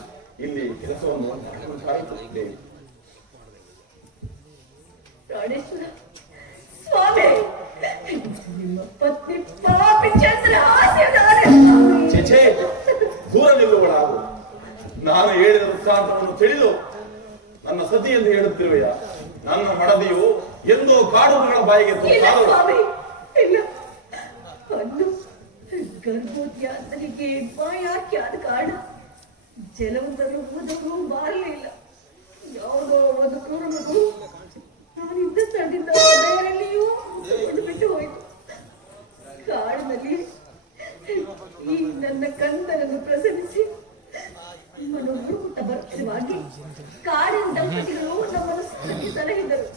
ಇಲ್ಲಿ ಕೆಲಸವನ್ನು ಮಾಡುವಂತಾಯಿತು. ದೇವಿ ಪ್ರಾಣೇಶ್ವರ ಸ್ವಾಮಿ, ನಿಮ್ಮ ಪತ್ನಿ ಪಾಪಿ ಚಂದ್ರ ಚೇಚೆ, ದೂರ ನಿಲ್ಲುವಳಾಗು. ನಾನು ಹೇಳಿದ ವೃತ್ತಾಂತವನ್ನು ತಿಳಿದು ನನ್ನ ಸತಿ ಎಂದು ಹೇಳುತ್ತಿರುವೆಯ? ನನ್ನ ಮಡದಿಯು ಎಂದೋ ಕಾಡುಗಳ ಬಾಯಿಗೆ ಸ್ವಾಮಿ ಇಲ್ಲ. ಅಂದು ಗರ್ಭೋದ್ಯಾತನಿಗೆ ಬಾಯಾರಿಕೆ ಆದ ಕಾರಣ ಜಲವೊಂದನ್ನು ಓದಲು ಬಾರಲಿಲ್ಲ. ಯಾವುದೋ ಒಂದು ಕ್ರೂರ ಮಗು ನಾನಿದ್ದ ಸ್ಥಳದಿಂದ ಬೇರೆಲ್ಲಿಯೂ ಬಿಟ್ಟು ಹೋಯಿತು. ಕಾಡಿನಲ್ಲಿ ಈ ನನ್ನ ಕಂದನನ್ನು ಪ್ರಸರಿಸಿ ಮನೋಹರಪುಟ್ಟ ಭರ್ತಿವಾಗಿ ಕಾಡಿನ ದಂಪತಿಗಳು ನಮ್ಮನ್ನು ಸಲಹಿದರು.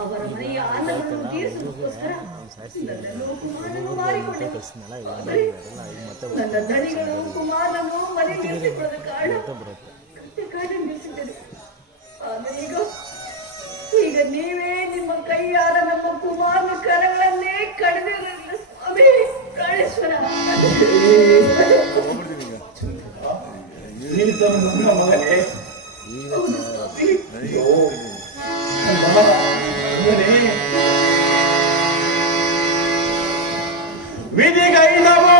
ಅವರ ಮನೆಯ ಅನ್ನವನ್ನು ತೀರಿಸುವುದಕ್ಕೋಸ್ಕರ ನನ್ನನ್ನು ಕುಮಾರನನ್ನು ಮಾರಿಕೊಂಡರು. ಆದರೆ ನನ್ನ ದಣಿಗಳು ಕುಮಾರನನ್ನು ಮನೆ ನಿಲ್ಲಿಸಿಕೊಳ್ಳದ ಕಾರಣ ಕಾಡ ನಿಲ್ಲಿಸಿದರು. ಆದರೆ ಈಗ ನೀವೇ ನಿಮ್ಮ ಕೈಯಾರ ನಮ್ಮ ಕುಮಾರನ ಕರಗಳನ್ನೇ ಕಡಿದಿರಲಿಲ್ಲ ಸ್ವಾಮಿ ಕಾಳೇಶ್ವರ. ನನ್ನ ಮಗನೇ ಹೌದು ಸ್ವಾಮಿ. ಅಯ್ಯೋ ಮಗನೇ ವಿಧಿಗೈದವೋ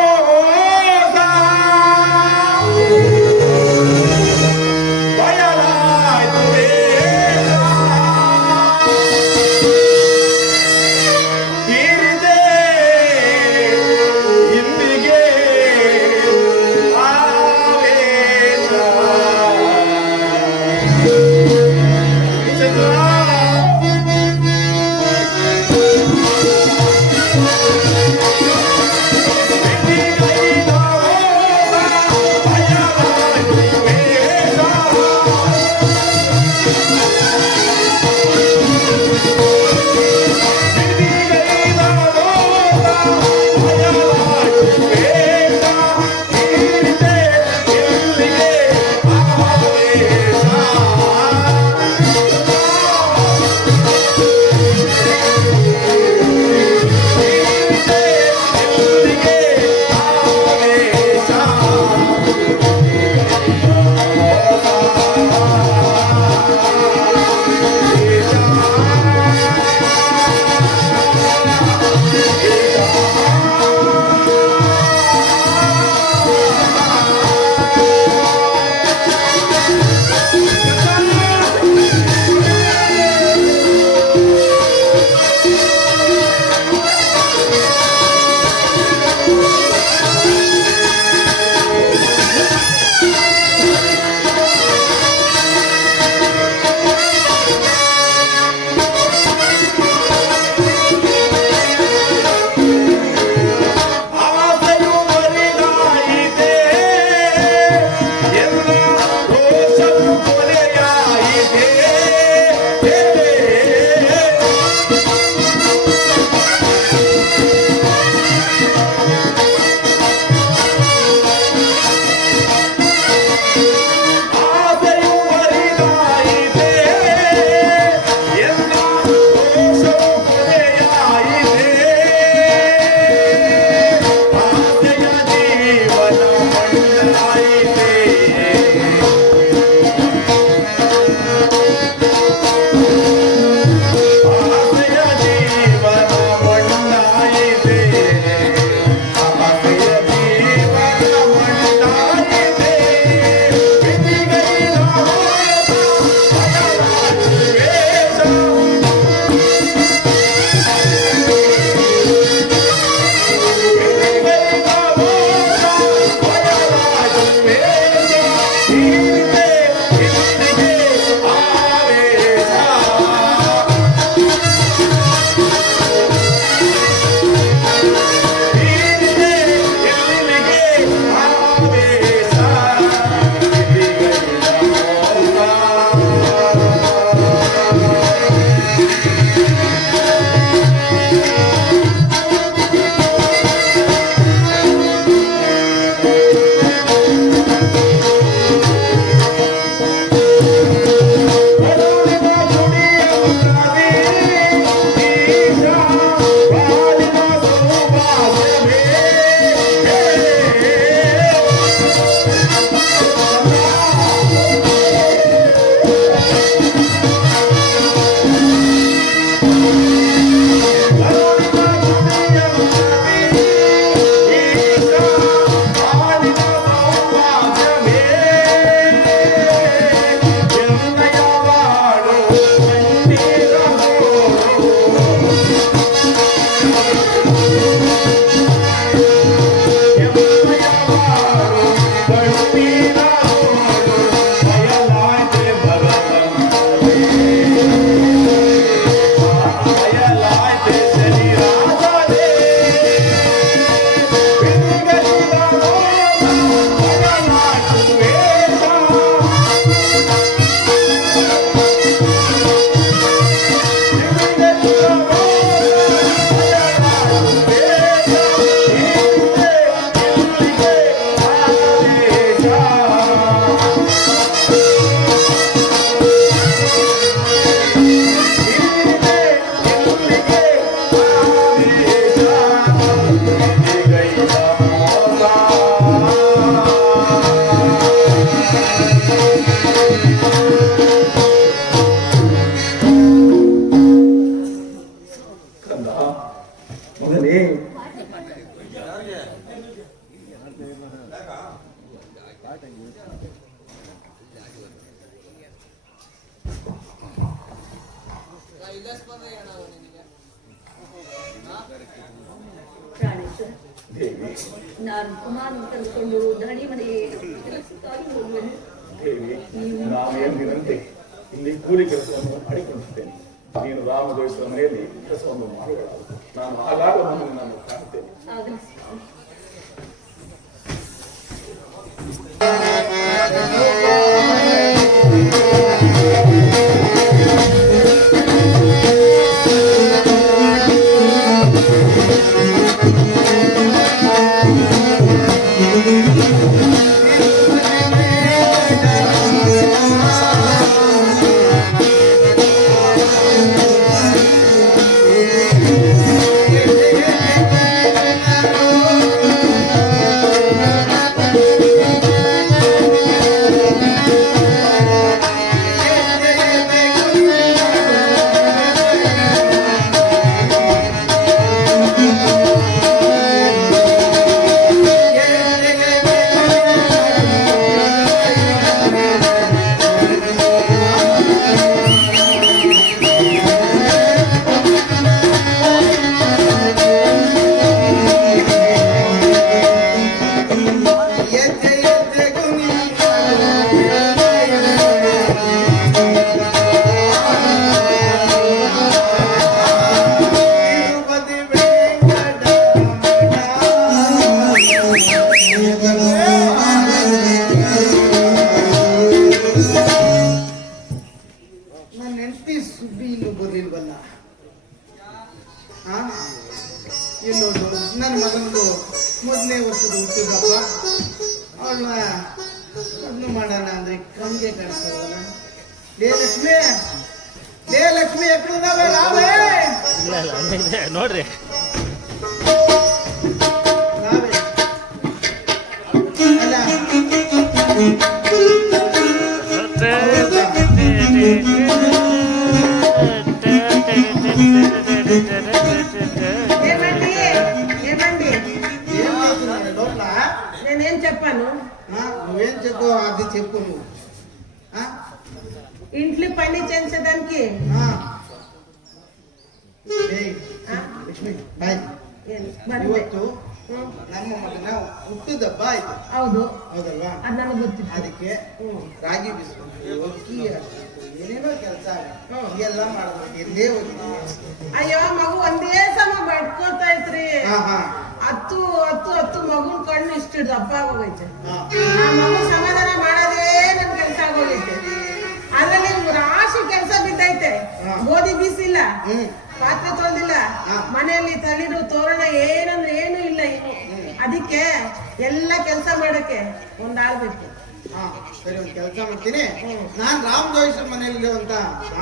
ಬಯಲಾಯ್ತು ವೇಷ. ತೀರಿದೆ ಇಂದಿಗೆ ಆವೇಶ. ಪ್ರಾಣೇಶ್ವರ, ದೇವಿ ನಾನು ಕುಮಾರನ ಕರೆದುಕೊಂಡು ಧಣಿ ಮನೆಗೆ ಕೆಲಸಕ್ಕಾಗಿ ಹೋಗುವೆನು. ದೇವಿ, ನಾನು ಎಂದಿನಂತೆ ಇಲ್ಲಿ ಕೂಲಿ ಕೆಲಸವನ್ನು ಮಾಡಿಕೊಂಡಿದ್ದೇನೆ. ನೀನು ರಾಮದೋಯಿಸುವ ಮನೆಯಲ್ಲಿ ಕೆಲಸವನ್ನು ಮಾಡುವಳು. ನಾನು ಆಗಾಗ ನಾನು ಕಾಣುತ್ತೇನೆ. ಆಗಲಿ. ನನ್ನ ಹೆಂಡತಿ ಸುದ್ದಿ ಇನ್ನು ಬರ್ಲಿಲ್ವಲ್ಲ. ಎಲ್ಲೋದು ನನ್ನ ಮಗನದು ಮೊದಲನೇ ವರ್ಷದ ಹುಟ್ಟಿದಪ್ಪ. ಅವಳನ್ನ ಅದನ್ನು ಮಾಡೋಣ ಅಂದ್ರೆ ಕಮ್ಗೆ ಕಾಣಿಸ್ತಲ್ಲ. ಲೇ ಲಕ್ಷ್ಮಿ, ಲೇ ಲಕ್ಷ್ಮಿ, ಎಕ್ಕಡದಾವೆ ರಾವೇ ಇಲ್ಲ ಇಲ್ಲ ಅಲ್ಲೇ ಇದೆ ನೋಡ್ರಿ. ರಾವೇ ಅಲ್ಲ నేనేం చెప్పాను? నువ్వేం చెప్పు అది చెప్పు నువ్వు. ఇంట్లో పని చేయించడానికి ಲಕ್ಷ್ಮಿ ಬಾಯ್, ಇವತ್ತು ನಮ್ಮ ಮಗನ ಹುಟ್ಟುದಬ್ಬ ಆಯ್ತು. ಹೌದು, ಹೌದಲ್ವಾ? ಅದು ನನಗೆ ಗೊತ್ತಿತ್ತು. ಅದಕ್ಕೆ ರಾಗಿ ಬಿಸ್ಕೊಂಡು ಅಕ್ಕಿ ಏನೇನೋ ಕೆಲಸ ಎಲ್ಲ ಮಾಡ್ಬೇಕು. ಎಲ್ಲೇ ಹೋಗಿದ್ದೀನಿ. ಅಯ್ಯೋ, ಮಗು ಒಂದೇ ಸಮ ಬಡ್ಕೋತಾ ಇತ್ರಿ. ಹತ್ತು ಹತ್ತು ಹತ್ತು ಮಗುನ್ ಕಣ್ಣು ಇಷ್ಟು ದಪ್ಪ ಆಗೋಗೈತೆ. ಆ ಮಗು ಸಮಾಧಾನ ಮಾಡೋದೇ ನನ್ ಕೆಲಸ ಆಗೋಗೈತೆ. ಅದ್ರಲ್ಲಿ ರಾಶಿ ಕೆಲಸ ಬಿದ್ದೈತೆ. ಗೋಧಿ ಬೀಸಿಲ್ಲ, ಪಾತ್ರೆ ತೊಳೆದಿಲ್ಲ, ಮನೆಯಲ್ಲಿ ತಳಿರು ತೋರಣ ಏನಂದ್ರೆ ಏನು ಇಲ್ಲ ಇನ್ನು. ಅದಕ್ಕೆ ಎಲ್ಲ ಕೆಲಸ ಮಾಡಕ್ಕೆ ಒಂದ್ ಆಳ್ಬೇಕು. ಸರಿ, ಒಂದು ಕೆಲಸ ಮಾಡ್ತೀನಿ. ನಾನ್ ರಾಮ್ ಜೋಯಿಸ್ ಮನೆಯಲ್ಲಿರುವಂತ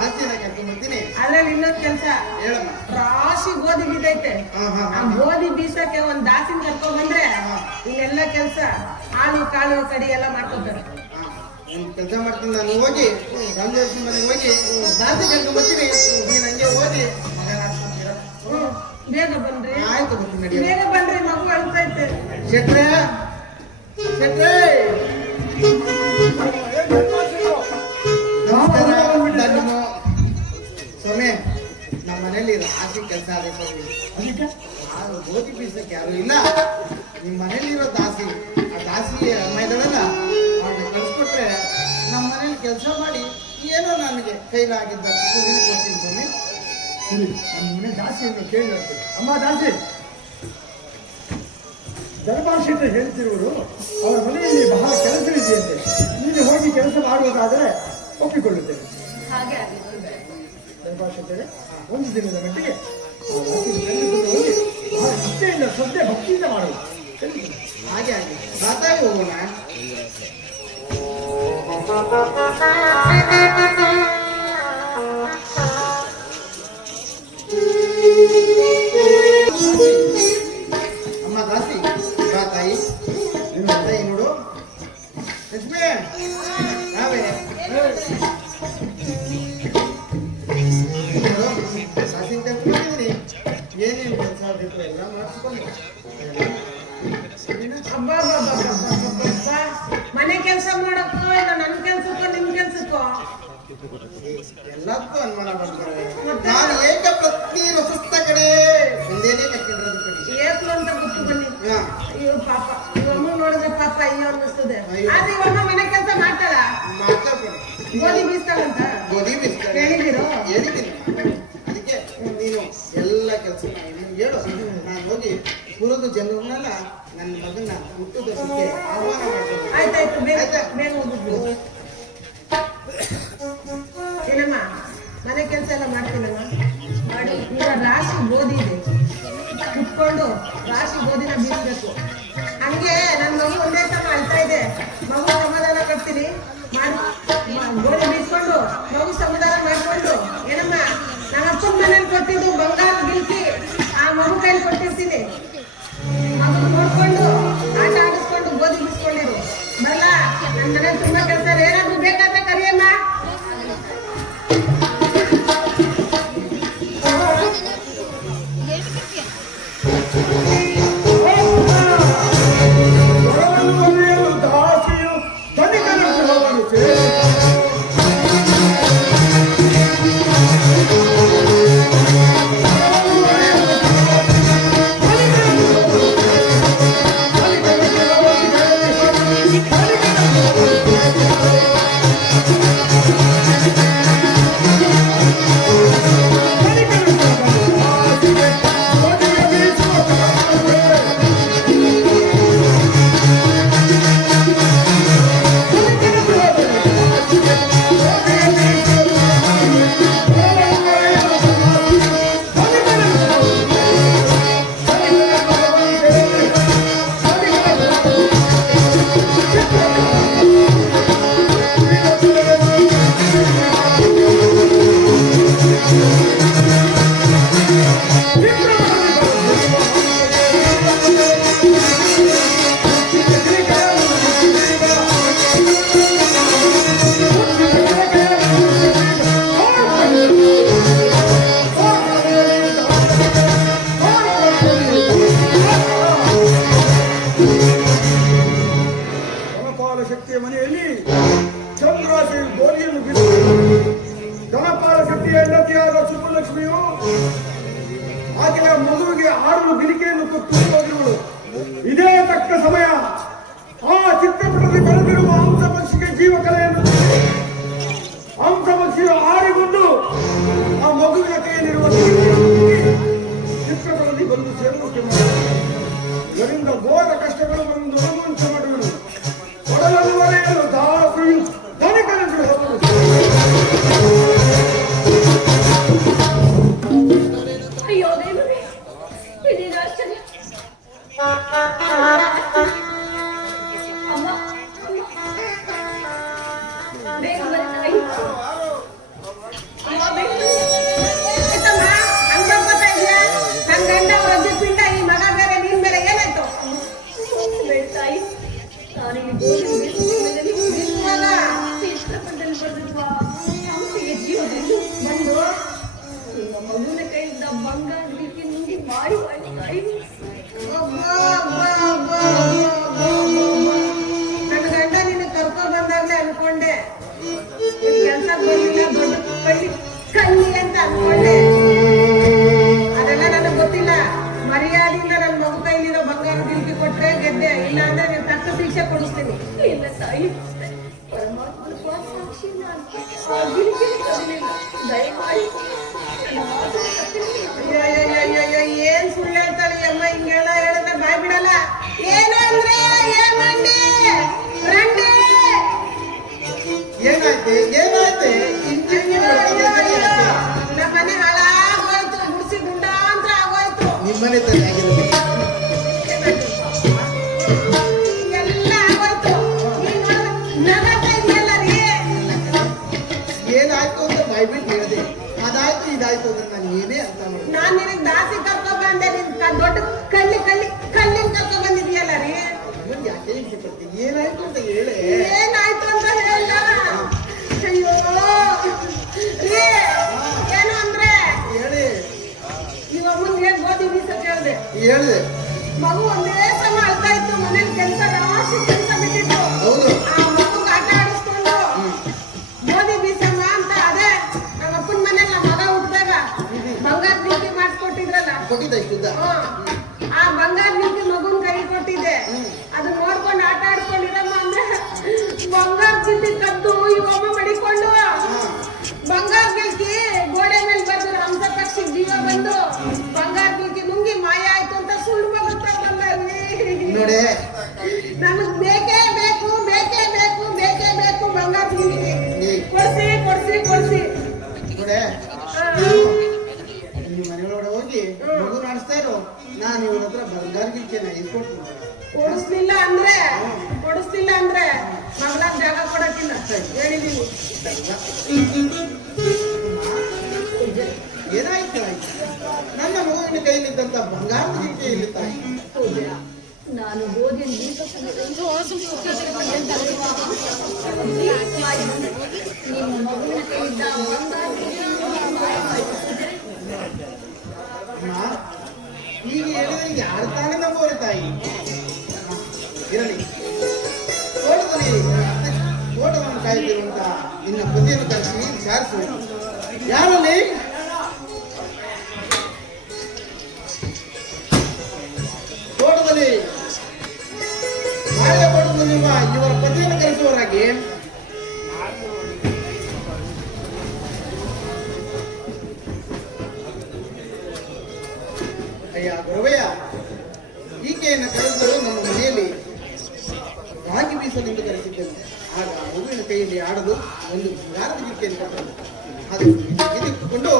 ಆಸ್ತಿನ ಕೆಲಸ ಮಾಡ್ತೀನಿ. ಅದ್ರಲ್ಲಿ ಇನ್ನೊಂದ್ ಕೆಲಸ, ಹೇಳಮ್ಮ. ರಾಶಿ ಗೋಧಿ ಬಿದ್ದೈತೆ. ಆ ಗೋಧಿ ಬೀಸಕ್ಕೆ ಒಂದ್ ದಾಸಿನ ಕರ್ಕೊಂಡ್ ಬಂದ್ರೆ ಇನ್ನೆಲ್ಲ ಕೆಲಸ ಹಾಲು ಕಾಳು ಕಡಿ ಎಲ್ಲ ಮಾಡ್ಕೊತಾರೆ. ಒಂದು ಕೆಲಸ ಮಾಡ್ತೀನಿ, ನಾನು ಹೋಗಿ ರಾಮ್ ಜೋಯಿಸ್ ಮನೆಗೆ ಹೋಗಿ ದಾಸಿ ಕರ್ಕೊಂಡ್ ಬರ್ತೀನಿ. ನೀನ್ ಹಂಗೆ ಓದಿ ಮಗ ನಾಡ್ಸ್ಕೊಂತೀರ. ಬೇಗ ಬನ್ರಿ. ಆಯ್ತು, ಬರ್ತೀನಿ ನಡಿ. ಬೇಗ ಬನ್ರಿ, ಮಗು ಅಳ್ತೈತೆ. ಶೆಟ್ರೆ, ಶೆಟ್ರೆ, ನಮಸ್ಕಾರ. ಸ್ವಾಮಿ, ನಮ್ಮ ಮನೇಲಿ ರಾಶಿ ಕೆಲಸ ಆದ ಸ್ವಾಮಿ. ಅದಕ್ಕೆ ಗೋಧಿ ಬೀಸಕ್ಕೆ ಯಾರು ಇಲ್ಲ. ನಿಮ್ಮ ಮನೇಲಿರೋ ದಾಸಿ, ಆ ದಾಸಿ ಅಮ್ಮ ಇದ್ದಾಳಲ್ಲ, ಅವ್ರನ್ನ ಕಳಿಸ್ಕೊಟ್ರೆ ನಮ್ಮ ಮನೇಲಿ ಕೆಲಸ ಮಾಡಿ ಏನೋ ನನಗೆ ಕೈಲಾಗಿದ್ದ ಕೊಡ್ತೀನಿ ಸ್ವಾಮಿ. ಸರಿ, ನಮ್ಮ ಮನೆ ದಾಸಿಯನ್ನು ಕೇಳಿ. ಅಮ್ಮ ದಾಸಿ, ದರ್ಬಾರ್ ಶೆಟ್ಟಿ ಹೇಳ್ತಿರುವರು ಅವರ ಮನೆಯಲ್ಲಿ ಬಹಳ ಕೆಲಸವಿದೆಯಂತೆ. ನೀನು ಹೋಗಿ ಕೆಲಸ ಮಾಡುವುದಾದರೆ ಒಪ್ಪಿಕೊಳ್ಳುತ್ತೇನೆ. ಹಾಗೆ ಆಗಲಿ. ದರ್ಬಾರ್ ಶೆಟ್ಟರೆ, ಒಂದು ದಿನದ ಮಟ್ಟಿಗೆ ಆ ದಾಸಿಯನ್ನು ಕರೆದುಕೊಂಡು ಹೋಗಿ ಬಹಳ ನಿಷ್ಠೆಯಿಂದ ಶ್ರದ್ಧೆ ಭಕ್ತಿಯಿಂದ ಮಾಡುವುದು. ಹಾಗೆ ಆಗಿ ಮಾತಾಡಿ ಹೋಗೋಣ. ಅಮ್ಮ ದಾಸಿ, ಬಾ ತಾಯಿ. ನಿಮ್ಮ ತಾಯಿ ನೋಡು. ಲಕ್ಷ್ಮಿ, ನಾವೇ ದಾಸಿ ಕರ್ಕೊಂಡಿದ್ದೀನಿ. ಏನೇನು ಕೆಲಸ ಬೇಕು ಎಲ್ಲ ಮಾಡಿಸ್ಕೊಂಡು ಮನೆ ಕೆಲಸ ಮಾಡಕ್ಕೋ ಇಲ್ಲ ನನ್ ಕೆಲ್ಸಕ್ಕೋ ನಿಮ್ ಕೆಲ್ಸಕ್ಕೋ? ಎಲ್ಲದಕ್ಕೂ ಅನುಮಾನ ಬರ್ತಾರೆ. ನಾನು ಏಕ ಪತ್ನಿ ರಸಸ್ತ ಕಡೆ ಒಂದೇನೇ ಕಟ್ಟಿರೋದು ಕಡೆ ಏಕ್ಲು ಅಂತ ಗೊತ್ತು ಬನ್ನಿ. ಹಾ. ಅಯ್ಯೋ ಪಾಪ, ಇವಮ್ಮ ನೋಡಿದ್ರೆ ಪಾಪ ಅಯ್ಯೋ ಅನ್ನಿಸ್ತದೆ. ಅಯ್ಯೋ. ಆದ್ರೆ ಇವಮ್ಮ ಮನೆ ಕೆಲಸ ಮಾಡ್ತಾಳ, ಮಾತಾಡ್ಬೇಡ. ಗೋಧಿ ಬೀಸ್ತಾಳಂತ ಗೋಧಿ ಬೀಸ್ತಾರೆ ಹೇಳಿದಿರೋ? ಹೇಳಿದ್ದೀನಿ. ಅದಕ್ಕೆ ನೀನು ಎಲ್ಲ ಕೆಲಸ ಹೇಳು. ನಾನು ಹೋಗಿ ಪುರದ ಜನರನ್ನೆಲ್ಲ ನನ್ನ ಮಗನ ಹುಟ್ಟುದಕ್ಕೆ ಆಹ್ವಾನ ಮಾಡ್ತೀನಿ. ಆಯ್ತಾಯ್ತು, ಬೇಗ ಆಯ್ತಾ? ಬೇಗ ಹೋಗ್ಬಿಟ್ಟು ಏನಮ್ಮ ಮನೆ ಕೆಲಸ ಎಲ್ಲ ಮಾಡ್ತೀನಮ್ಮ. ಮಾಡಿ ಈಗ ರಾಶಿ ಗೋಧಿ ಇದೆ, ಕುತ್ಕೊಂಡು ರಾಶಿ ಗೋಧಿನ ಬೀಸ್ಬೇಕು. ಹಂಗೆ ನನ್ನ ಮಗು ಒಂದೇ ಸಮ ಅಳ್ತಾ ಇದೆ, ಮಗು ಸಮಾಧಾನ ಕೊಡ್ತೀನಿ. ಗೋಧಿ ಬೀಸ್ಕೊಂಡು ಮಗು ಸಮಾಧಾನ ಮಾಡ್ಕೊಂಡು ಏನಮ್ಮ ನಮ್ಮ ಅಪ್ಪನ ಮನೇಲಿ ಕೊಟ್ಟಿದ್ದು ಬಂಗಾರ ಗಿಲ್ಕಿ ಆ ಮಗು ಕೈಲಿ ಕೊಟ್ಟಿರ್ತೀನಿ. ಮಗು ನೋಡ್ಕೊಂಡು ಆಟ ಆಡಿಸ್ಕೊಂಡು ಗೋಧಿ ಬೀಸ್ಕೊಂಡಿರು. ಬರಲ್ಲ, ನನ್ನ ಮನೆ ತುಂಬಾ ಕೆಲಸ ಏನಾದ್ರು ಬೇಕಾದ್ರೆ ಕರಿಯಮ್ಮ. ದಾಸಿಯು ಧನಿಕನ ಗೃಹವನ್ನು ಸೇರಿ ಧನಪಾಲ ಶಕ್ತಿಯ ಮನೆಯಲ್ಲಿ ಚಂದ್ರಾಶಿ ಗೋಧಿಯನ್ನು ಬೀಸಿದರು. ಧನಪಾಲ ಶಕ್ತಿಯ ಹೆಂಡತಿಯಾದ ಸುಬ್ಬಲಕ್ಷ್ಮಿಯು ಆಕೆಯ ಮಗುವಿಗೆ ಆಡಲು ಬಿಲಿಕೆಯನ್ನು ಕೊಟ್ಟು ಹೋಗಿರುವಳು. ಇದೇ ತಕ್ಕ ಸಮಯ ಆ ಚಿತ್ರಪಟದಲ್ಲಿ ಬರೆದಿರುವ ಹಂಸ ಪಕ್ಷಿಗೆ ಜೀವಕಲೆಯನ್ನು ಹಂಸ ಪಕ್ಷಿಯು ಆಡಿಕೊಂಡು ಆ ಮಗುವಿನ ಕೈಯಲ್ಲಿರುವ ಚಿತ್ರಪಟದಲ್ಲಿ ಬಂದು ಸೇರುವಂತೆ ಮಾಡಿದರು. ಇದರಿಂದ ಘೋರ ಕಷ್ಟಗಳು ಬಂದು ಅನುಭವಿಸ ಮಾಡುವರು. ಒಡಲನ್ನು ಒರೆಯಲು ದಾಸಿಯು ಧನಿಕನೆಂದು ಹೋಗುವುದು. ಅಯ್ಯೋ ದೇವರೇ, ಇದೇನು ಆಶ್ಚರ್ಯ. ಅಮ್ಮ, ಬೇಗ ಬನ್ನಿ ತಾಯಿ. ಅಮ್ಮ, ಬೇಗ ಬನ್ನಿ. ಆಯ್ತಮ್ಮ, ಹಂಗ್ ಮಾಡ್ಕೊತಾ ಇದ್ಯಾ? ನನ್ ಗಂಡ ಒದ್ದು ಪಿಂಡ, ಈ ಮಗ ಬೇರೆ ನೀನ್ ಬೇರೆ, ಏನಾಯ್ತು? ಬೇಡ ತಾಯಿ, ನಾನಿಲ್ಲಿ ಗೋಧಿ ಬೀಸುವುದರಿಂದ ನೀವು ನಿಲ್ವಲ್ಲ. ಚಿತ್ರಪಟದಲ್ಲಿ ಬರೆದಿರುವ ಹಂಸಿಗೆ ಜೀವದಿಂದ ಬಂದು ನಿಮ್ಮ ಮಗುವಿನ ಕೈಯಿಂದ ಬಂಗಾರ ರೀತಿ ನುಂಗಿ ಮಾಡಿ ತಾಯಿ. ಅಬ್ಬಾ, ಅಬ್ಬಾ, ಅಬ್ಬಾ, ಅಬ್ಬಾ, ಅಬ್ಬಾ. ನನ್ ಗಂಡ ನಿನ್ನ ಕರ್ಕೊಂಡ್ ಬಂದಾಗ್ಲೇ ಅನ್ಕೊಂಡೆ ಕೆಲ್ಸ ಬರ್ಲಿಲ್ಲ, ದೊಡ್ಡ ಕಳ್ಳಿ ಅಂತ ಅನ್ಕೊಂಡೆ. ಅದೆಲ್ಲ ನನಗ್ ಗೊತ್ತಿಲ್ಲ. ಮರ್ಯಾದೆಯಿಂದ ನನ್ ಮಗು ಕೈಲಿರೋ ಬಂಗಾರ ಗಿಲ್ಕಿ ಕೊಟ್ರೆ ಗೆದ್ದೆ, ಇಲ್ಲ ಅಂದ್ರೆ ನೀವು ತಕ್ಕ ಶಿಕ್ಷೆ ಕೊಡಿಸ್ತೀನಿ. ಇಲ್ಲ ತಾಯಿ, ಪರಮಾತ್ಮನ ಸಾಕ್ಷಿಯಿಂದ ಆ ಗಿರಿಕಿನ ಕದಲಿಲ್ಲ. ದಯಮಾಡಿ ನನ್ನ ಮಾತನ್ನು ತಪ್ಪಿಸಿ. ಅಯ್ಯಯ್ಯಯ್ಯಯ್ಯಯ್ಯೋ, ಏನ್ ಸುಳ್ಳು ಹೇಳ್ತಾಳೆ ಅಮ್ಮ, ಹಿಂಗೆಲ್ಲ ಹೇಳಿದ್ರೆ ಬಾಯ್ ಬಿಡಲ್ಲ. ಏನಂದ್ರೆ ಏನ್ ಮಂಡಿ ರಂಡಿ? ಏನಾಯ್ತು ಏನಾಯ್ತು ನಮ್ಮ ಮನೆ ಹಾಳಾಗೋಯ್ತು, ಗುಡ್ಸಿ ಗುಂಡಾಂತರ ಆಗೋಯ್ತು. ನಿಮ್ಮನೆ ತಂದಾಗಿರೋದು ಎಲ್ಲ ಆಗೋಯ್ತು. ನೀನ್ ನಗತಾ ಇದೆಯಲ್ಲ ರೀ. ಏನಾಯ್ತು ಅಂತ ಬಾಯ್ಬಿಟ್ಟು ಹೇಳಿದೆ. ಅದಾಯ್ತು ಇದಾಯ್ತು ಅಂದ್ರೆ ನಾನು ಏನೇ ಅರ್ಥ ಮಾಡಿ. ನಾನ್ ನಿನಗ್ ದಾಸಿ ಕರ್ಕೊಂಡ್ ಬಂದೆ, ನಿನ್ ದೊಡ್ಡ ಕಲ್ಲಿನ ಕರ್ಕೊಂಡ್ ಬಂದಿದ್ಯಲ್ಲ ರೀ. ಯಾಕೆ ಹಿಂಸೆ ಪಡ್ತೀನಿ? ಏನಾಯ್ತು ಅಂತ ಹೇಳಿ. ಏನಾಯ್ತು ಅಂತ ಹೇಳ. ಅಯ್ಯೋ ರೀ, ಏನು ಅಂದ್ರೆ ಹೇಳಿ ಇವ ಮುಂದೆ ಗೋಧಿ ಬೀಸಕ್ ಹೇಳ್ದೆ. ಹೇಳಿದೆ. ಮಗು ಒಂದೇ ಸಮ ಅಳ್ತಾ ಇತ್ತು. ಮನೇಲಿ ಕೆಲಸ ರಾಶಿ ಕೆಲಸ ಬಿಟ್ಟಿತ್ತು. ಹೌದು. ಆ ಮಗುಗೆ ಇದಕ್ಕೆ ಇಸ್ಕೊಟ್ಟು ಕೊಡಿಸ್ಲಿಲ್ಲ ಅಂದ್ರೆ ಮಗಳಾಗ ಜಾಗ ಕೊಡಕ್ಕಿಲ್ಲ ಹೇಳಿದೀನಿ. ಏನಾಯ್ತು ಆಯ್ತು ನನ್ನ ಮಗುವಿನ ಕೈಯಲ್ಲಿದ್ದಂತ ಬಂಗಾರದ ಜಿಂಕೆ ಇಲ್ಲಿ ತಾಯಿ. ಪೂಜ್ಯ, ನಾನು ಗೋಧಿಯನ್ನು ನಿಮ್ಮ ಮಗುವಿನ ಕೈಯಿಂದ ಅಮ್ಮ, ಈಗ ಹೇಳಿದ್ರೆ ಯಾರು ತಾನೇ ನಂಬೋರು ತಾಯಿ. ಇರಲಿ, ತೋಟವನ್ನು ಕಾಯ್ದಿರುವಂತ ನಿನ್ನ ಪತಿಯನ್ನು ಕರೆಸಿ ವಿಚಾರಿಸಬೇಕು. ಯಾರಲ್ಲಿ ತೋಟದಲ್ಲಿ ಬಾಳೆ ತೋಟದಲ್ಲಿರುವ ಇವರ ಪತಿಯನ್ನು ಕರೆಸುವವರಾಗಿ ಅಯ್ಯ ಗುರವಯ್ಯ, ಈಕೆಯನ್ನು ಕರೆಸಿದರು ನಮ್ಮ ಮನೆಯಲ್ಲಿ ರಾಗಿ ಬೀಸಲೆಂದು ಕರೆಸಿದ್ದೆವು. ಆಗ ಮಗುವಿನ ಕೈಯಲ್ಲಿ ಆಡಲು ಒಂದು ಬಂಗಾರದ ಗಿಕ್ಕೆಯನ್ನು ಕೊಟ್ಟರು. ಅದು ತೆಗೆದುಕೊಂಡು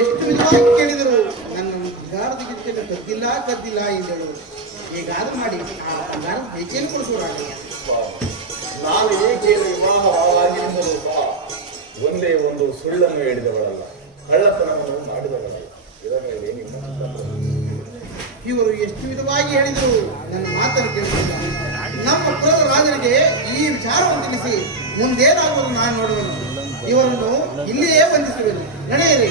ಎಷ್ಟು ವಿಧವಾಗಿ ಕೇಳಿದರು, ನನ್ನ ಬಂಗಾರದ ಗಿಕ್ಕೆಯನ್ನು ಕದ್ದಿಲ್ಲ ಎಂದಳು. ಹೇಗಾದ್ರೂ ಮಾಡಿ ಆ ಬಂಗಾರದ ಬೇಕೆಯನ್ನು ಕೊಡಿಸುವರಾಗಲ್ಲ. ನಾನು ಈಕೆಯ ವಿವಾಹವಾಗಿರುವುದೂ ಸಹ ಒಂದೇ ಒಂದು ಸುಳ್ಳನ್ನು ಹೇಳಿದವಳಲ್ಲ, ಕಳ್ಳತನವನ್ನು ಮಾಡಿದವಳಲ್ಲ. ಇದರ ಮೇಲೆ ನಿಮ್ಮ ಇವರು ಎಷ್ಟು ವಿಧವಾಗಿ ಹೇಳಿದರು ನನ್ನ ಮಾತನ್ನು ಕೇಳಿಸಿಲ್ಲ. ನಮ್ಮ ಪುರದ ರಾಜನಿಗೆ ಈ ವಿಚಾರವನ್ನು ತಿಳಿಸಿ ಮುಂದೇನಾಗುವುದು ನಾನು ನೋಡುವೆನು. ಇವರನ್ನು ಇಲ್ಲಿಯೇ ಬಂಧಿಸುವೆನು. ನಡೆಯಿರಿ.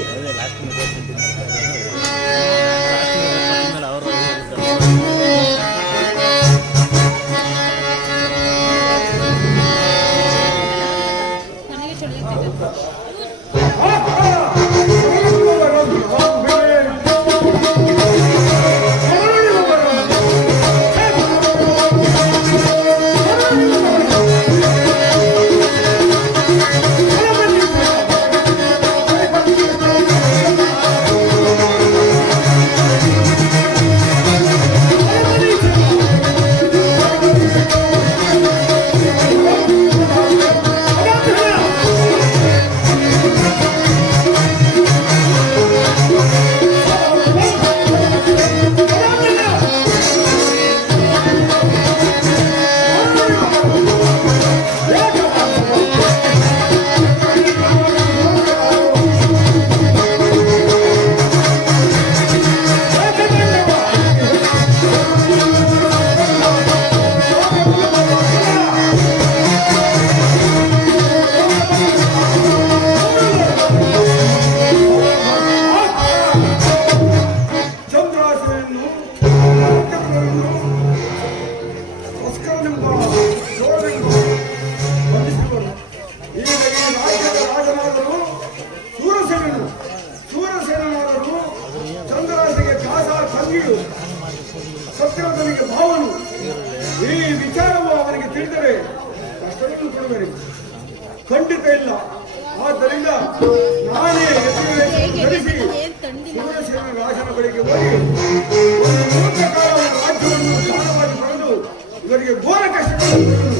ಸತ್ಯವಂತನಿಗೆ ಭಾವನು. ಈ ವಿಚಾರವು ಅವನಿಗೆ ತಿಳಿದರೆ ಕಷ್ಟವನ್ನು ಕೊಡುವರೆ ಖಂಡಿತ ಇಲ್ಲ. ಆದ್ದರಿಂದ ನಾನೇ ಧರಿಸಿ ಶಿವಸೇನ ರಾಜನ ಬಳಿಗೆ ಹೋಗಿ ಒಂದು ಮೂರ್ತ ಕಾಲದ ರಾಜ್ಯವನ್ನು ದಾನವಾಗಿ ಪಡೆದು ಇವರಿಗೆ ಘೋರ ಕಷ್ಟಗಳನ್ನು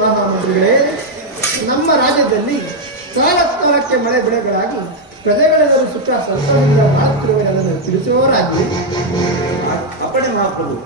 ಮಹಾಮಂತ್ರಿಗಳೇ, ನಮ್ಮ ರಾಜ್ಯದಲ್ಲಿ ಕಾಲಕಾಲಕ್ಕೆ ಮಳೆ ಬೆಳೆಗಳಾಗಿ ಪ್ರಜೆಗಳೆಲ್ಲರೂ ಸುಖ ಸಂತೋಷದಿಂದ ಬಾಳುತ್ತಿರುವುದನ್ನು ತಿಳಿಸುವವರಾಗಿ ಅಪ್ಪಣೆ ಮಹಾಪ್ರಭು.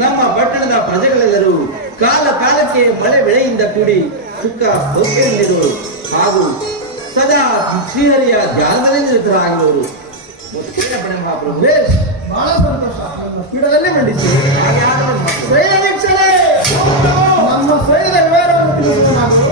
ನಮ್ಮ ಪಟ್ಟಣದ ಪ್ರಜೆಗಳೆಲ್ಲರೂ ಕಾಲ ಕಾಲಕ್ಕೆ ಮಳೆ ಬೆಳೆಯಿಂದ ಕೂಡಿ ಸುಖ ಸೌಖ್ಯದಲ್ಲಿರುವರು ಹಾಗೂ ಸದಾ ಶ್ರೀಹರಿಯ ಧ್ಯಾನದಲ್ಲಿ ನಿರತರಾಗಿರುವರು. ಮಹಾಪ್ರಭುವೇ, ಬಹಳ ಸಂತೋಷ. ನಮ್ಮ ಪೀಠದಲ್ಲೇ ಮಂಡಿಸಿ ನಮ್ಮ ಸೈನ್ಯದ ವಿವರವನ್ನು ತಿಳಿಸುವ ನಾವು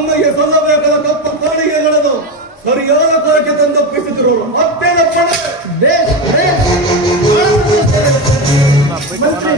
ನಮಗೆ ಸಲ್ಲಬೇಕಾದ ಕಪ್ಪ ಕಾಣಿಕೆಗಳನ್ನು ಸರಿಯಾದ ಕಾಲಕ್ಕೆ ತಂದೊಪ್ಪಿಸುತ್ತಿರೋರು ಮತ್ತೇನಪ್ಪ ಮಂತ್ರಿ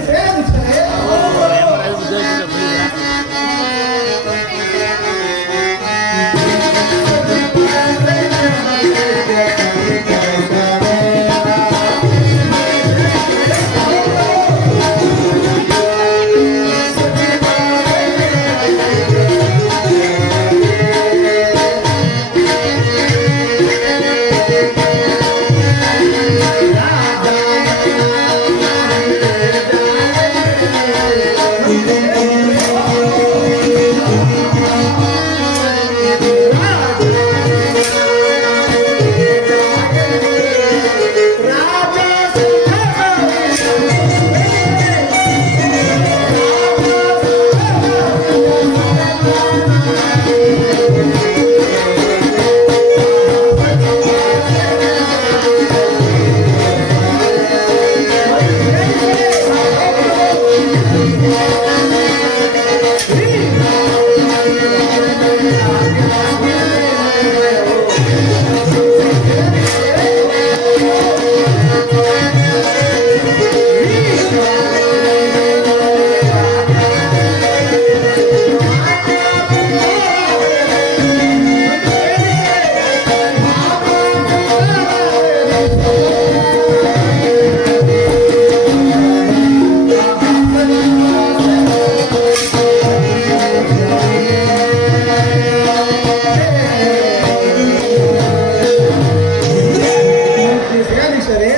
ಸೇನಾಧೀಶರೇ,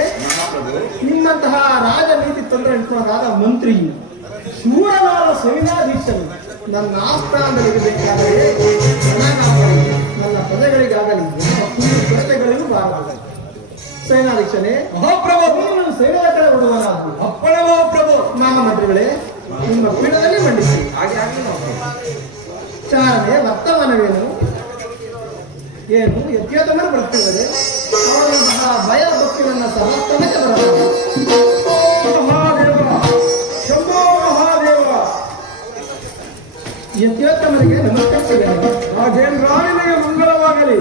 ನಿಮ್ಮಂತಹ ರಾಜನೀತಿ ತಂತ್ರಜ್ಞರಾದ ಮಂತ್ರಿ ಶೂರನಾದ ಸೇನಾಧೀಶರು ನನ್ನ ಆಸ್ಥಾನದಲ್ಲಿ ಬೇಕಾದರೆ ನನ್ನ ಪದಗಳಿಗಾಗಲಿ ಪ್ರಶ್ನೆಗಳಿಗೂ ಬಾರದು. ಸೇನಾಧೀಶನೇ, ಮಹಾಪ್ರಭು ನೀನು ಸೇನೆಯ ಕಡೆ ಹೊಡುವನಾದ್ರು ಅಪ್ಪಣೆ ಮಹಾಪ್ರಭು. ಮಹಾಮಂತ್ರಿಗಳೇ, ನಿಮ್ಮ ಪೀಠದಲ್ಲಿ ಮಂಡಿಸಿ. ಚಾರಣೆ ವರ್ತಮಾನವೇನು? ಏನು ಯತ್ಯತಮರು ಬರ್ತಿದ್ದಾರೆ, ಅವರಂತಹ ಭಯ ಭಕ್ತಿಯನ್ನ ಸಮಸ್ತನಕ್ಕೆ ಬರಬಹುದು. ಮಹಾದೇವ, ಶಂಭೋ ಮಹಾದೇವ. ಯತ್ಯೋತ್ತಮರಿಗೆ ನಮಸ್ಕರಿಸಿದ್ದೇನೆ. ರಾಜೇಂದ್ರ ನಿನಗೆ ಮಂಗಳವಾಗಲಿ.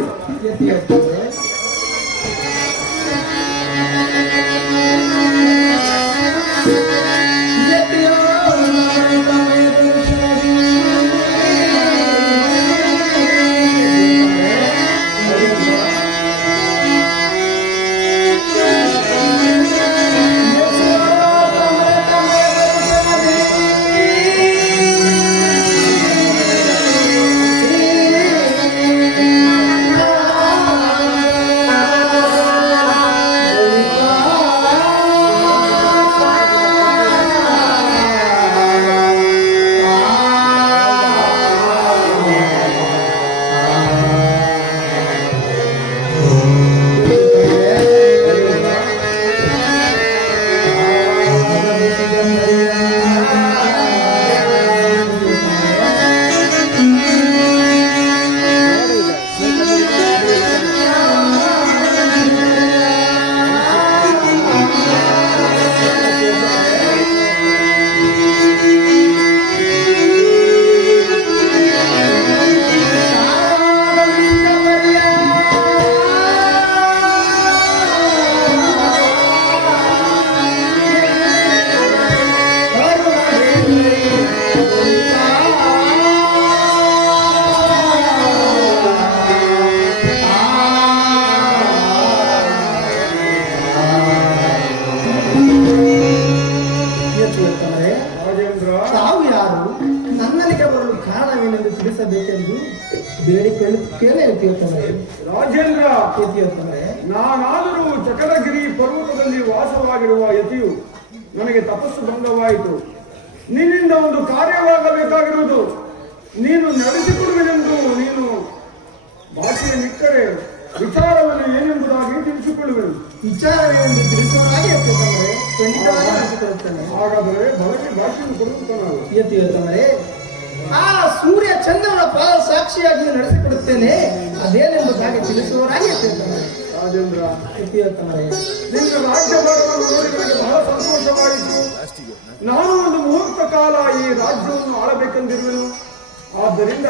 ಯತ್ಯೋತ್ತಮರೇ, ತಾವು ಯಾರು, ನನ್ನಲ್ಲಿಗೆ ಬರಲು ಕಾರಣವೇನೆಂದು ತಿಳಿಸಬೇಕೆಂದು ಬೇಡಿಕೊಳ್ಳುತ್ತೇನೆ. ಯತ್ಯೋತ್ತಮರೇ, ರಾಜೇಂದ್ರ, ಯತ್ಯೋತ್ತಮರೇ, ನಾನಾದರೂ ಚಕರಗಿರಿ ಪರ್ವತದಲ್ಲಿ ವಾಸವಾಗಿರುವ ಯತಿಯು ನನಗೆ ತಪಸ್ಸು ಭಂಗವಾಯಿತು. ನಿನ್ನಿಂದ ಒಂದು ಕಾರ್ಯವಾಗಬೇಕಾಗಿರುವುದು. ನೀನು ನಡೆಸಿಕೊಡುವೆನೆಂದು ನೀನು ಭಾಷೆಯನ್ನಿಟ್ಟರೆ ವಿಚಾರವನ್ನು ಏನೆಂಬುದಾಗಿ ತಿಳಿಸಿಕೊಳ್ಳುವೆನು. ವಿಚಾರವೇನೆಂದು ತಿಳಿಸುವನಾಗಿ ಯತ್ಯೋತ್ತಮರೇ ಖಂಡಿತವಾಗಿ ತಿಳಿಸಿಕೊಳ್ಳುತ್ತೇನೆ. ಹಾಗಾದರೆ ಬಲಕ್ಕೆ ಭಾಷೆಯನ್ನು ಕೊಡುತ್ತಾನಲ್ಲ. ಯತ್ಯೋತ್ತಮರೇ, ಆ ಸೂರ್ಯ ಚಂದ್ರನ ಪಾದ ಸಾಕ್ಷಿಯಾಗಿ ನಡೆಸಿಕೊಡುತ್ತೇನೆ, ಅದೇನೆಂಬುದಾಗಿ ತಿಳಿಸುವನಾಗಿ ಯತ್ಯೋತ್ತಮರೇ. ರಾಜೇಂದ್ರ, ಯತ್ಯೋತ್ತಮರೇ, ನಿನ್ನ ರಾಜ್ಯಭಾರವನ್ನು ನೋಡಿ ನನಗೆ ಬಹಳ ಸಂತೋಷವಾಯಿತು. ನಾನು ಒಂದು ಮುಹೂರ್ತ ಕಾಲ ಈ ರಾಜ್ಯವನ್ನು ಆಳಬೇಕೆಂದಿರುವೆನು. ಆದ್ದರಿಂದ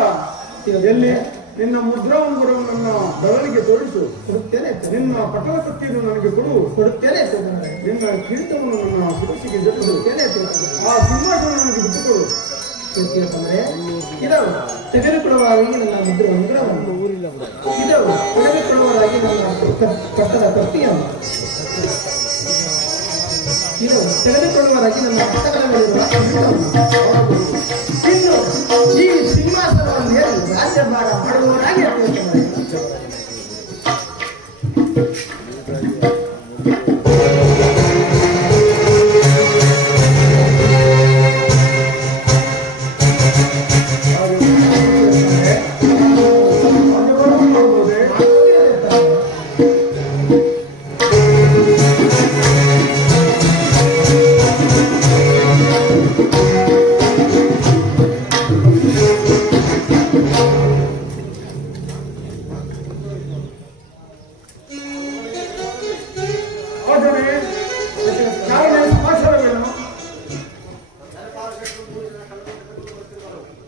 ಎಲ್ಲಿ ನಿನ್ನ ಮುದ್ರಾ ಉಂಗುರವನ್ನು ನನ್ನ ಬೆರಳಿಗೆ ತೋರಿಸು. ಕೊಡುತ್ತೇನೆ ನಿನ್ನ ಪಟಲ ಕತ್ತಿಯನ್ನು ನನಗೆ ಕೊಡು. ಕೊಡುತ್ತೇನೆ ನಿನ್ನ ಕಿರೀಟವನ್ನು ನನ್ನ ಶಿರಸ್ಸಿಗೆ ಜಟ್ಟು. ಕೊಡುತ್ತೇನೆ ಆ ಸಿಂಹಾಸನ ನನಗೆ ಬಿಟ್ಟುಕೊಡು. ತಂದ್ರೆ ಇದವು ತೆಗೆದುಕೊಳ್ಳುವಾಗಿ ನನ್ನ ಮುದ್ರೆ ಉಂಗುರವನ್ನು, ಇದವು ತೆಗೆದುಕೊಳ್ಳುವಾಗಿ ನನ್ನ ಕಟ್ಟದ ಕತ್ತಿಯನ್ನು, ಇದು ತೆಗೆದುಕೊಳ್ಳುವರಾಗಿ ನನ್ನ ಪಟ್ಟಗಳ ಮೇಲಿರುವ ಕಿರೀಟವನ್ನು, ಇನ್ನು ಈ ಸಿಂಹಾಸನವನ್ನು ಏರಿ ರಾಜ್ಯಭಾರ ಮಾಡುವವರಾಗಿ ಹೇಳ್ತೇನೆ.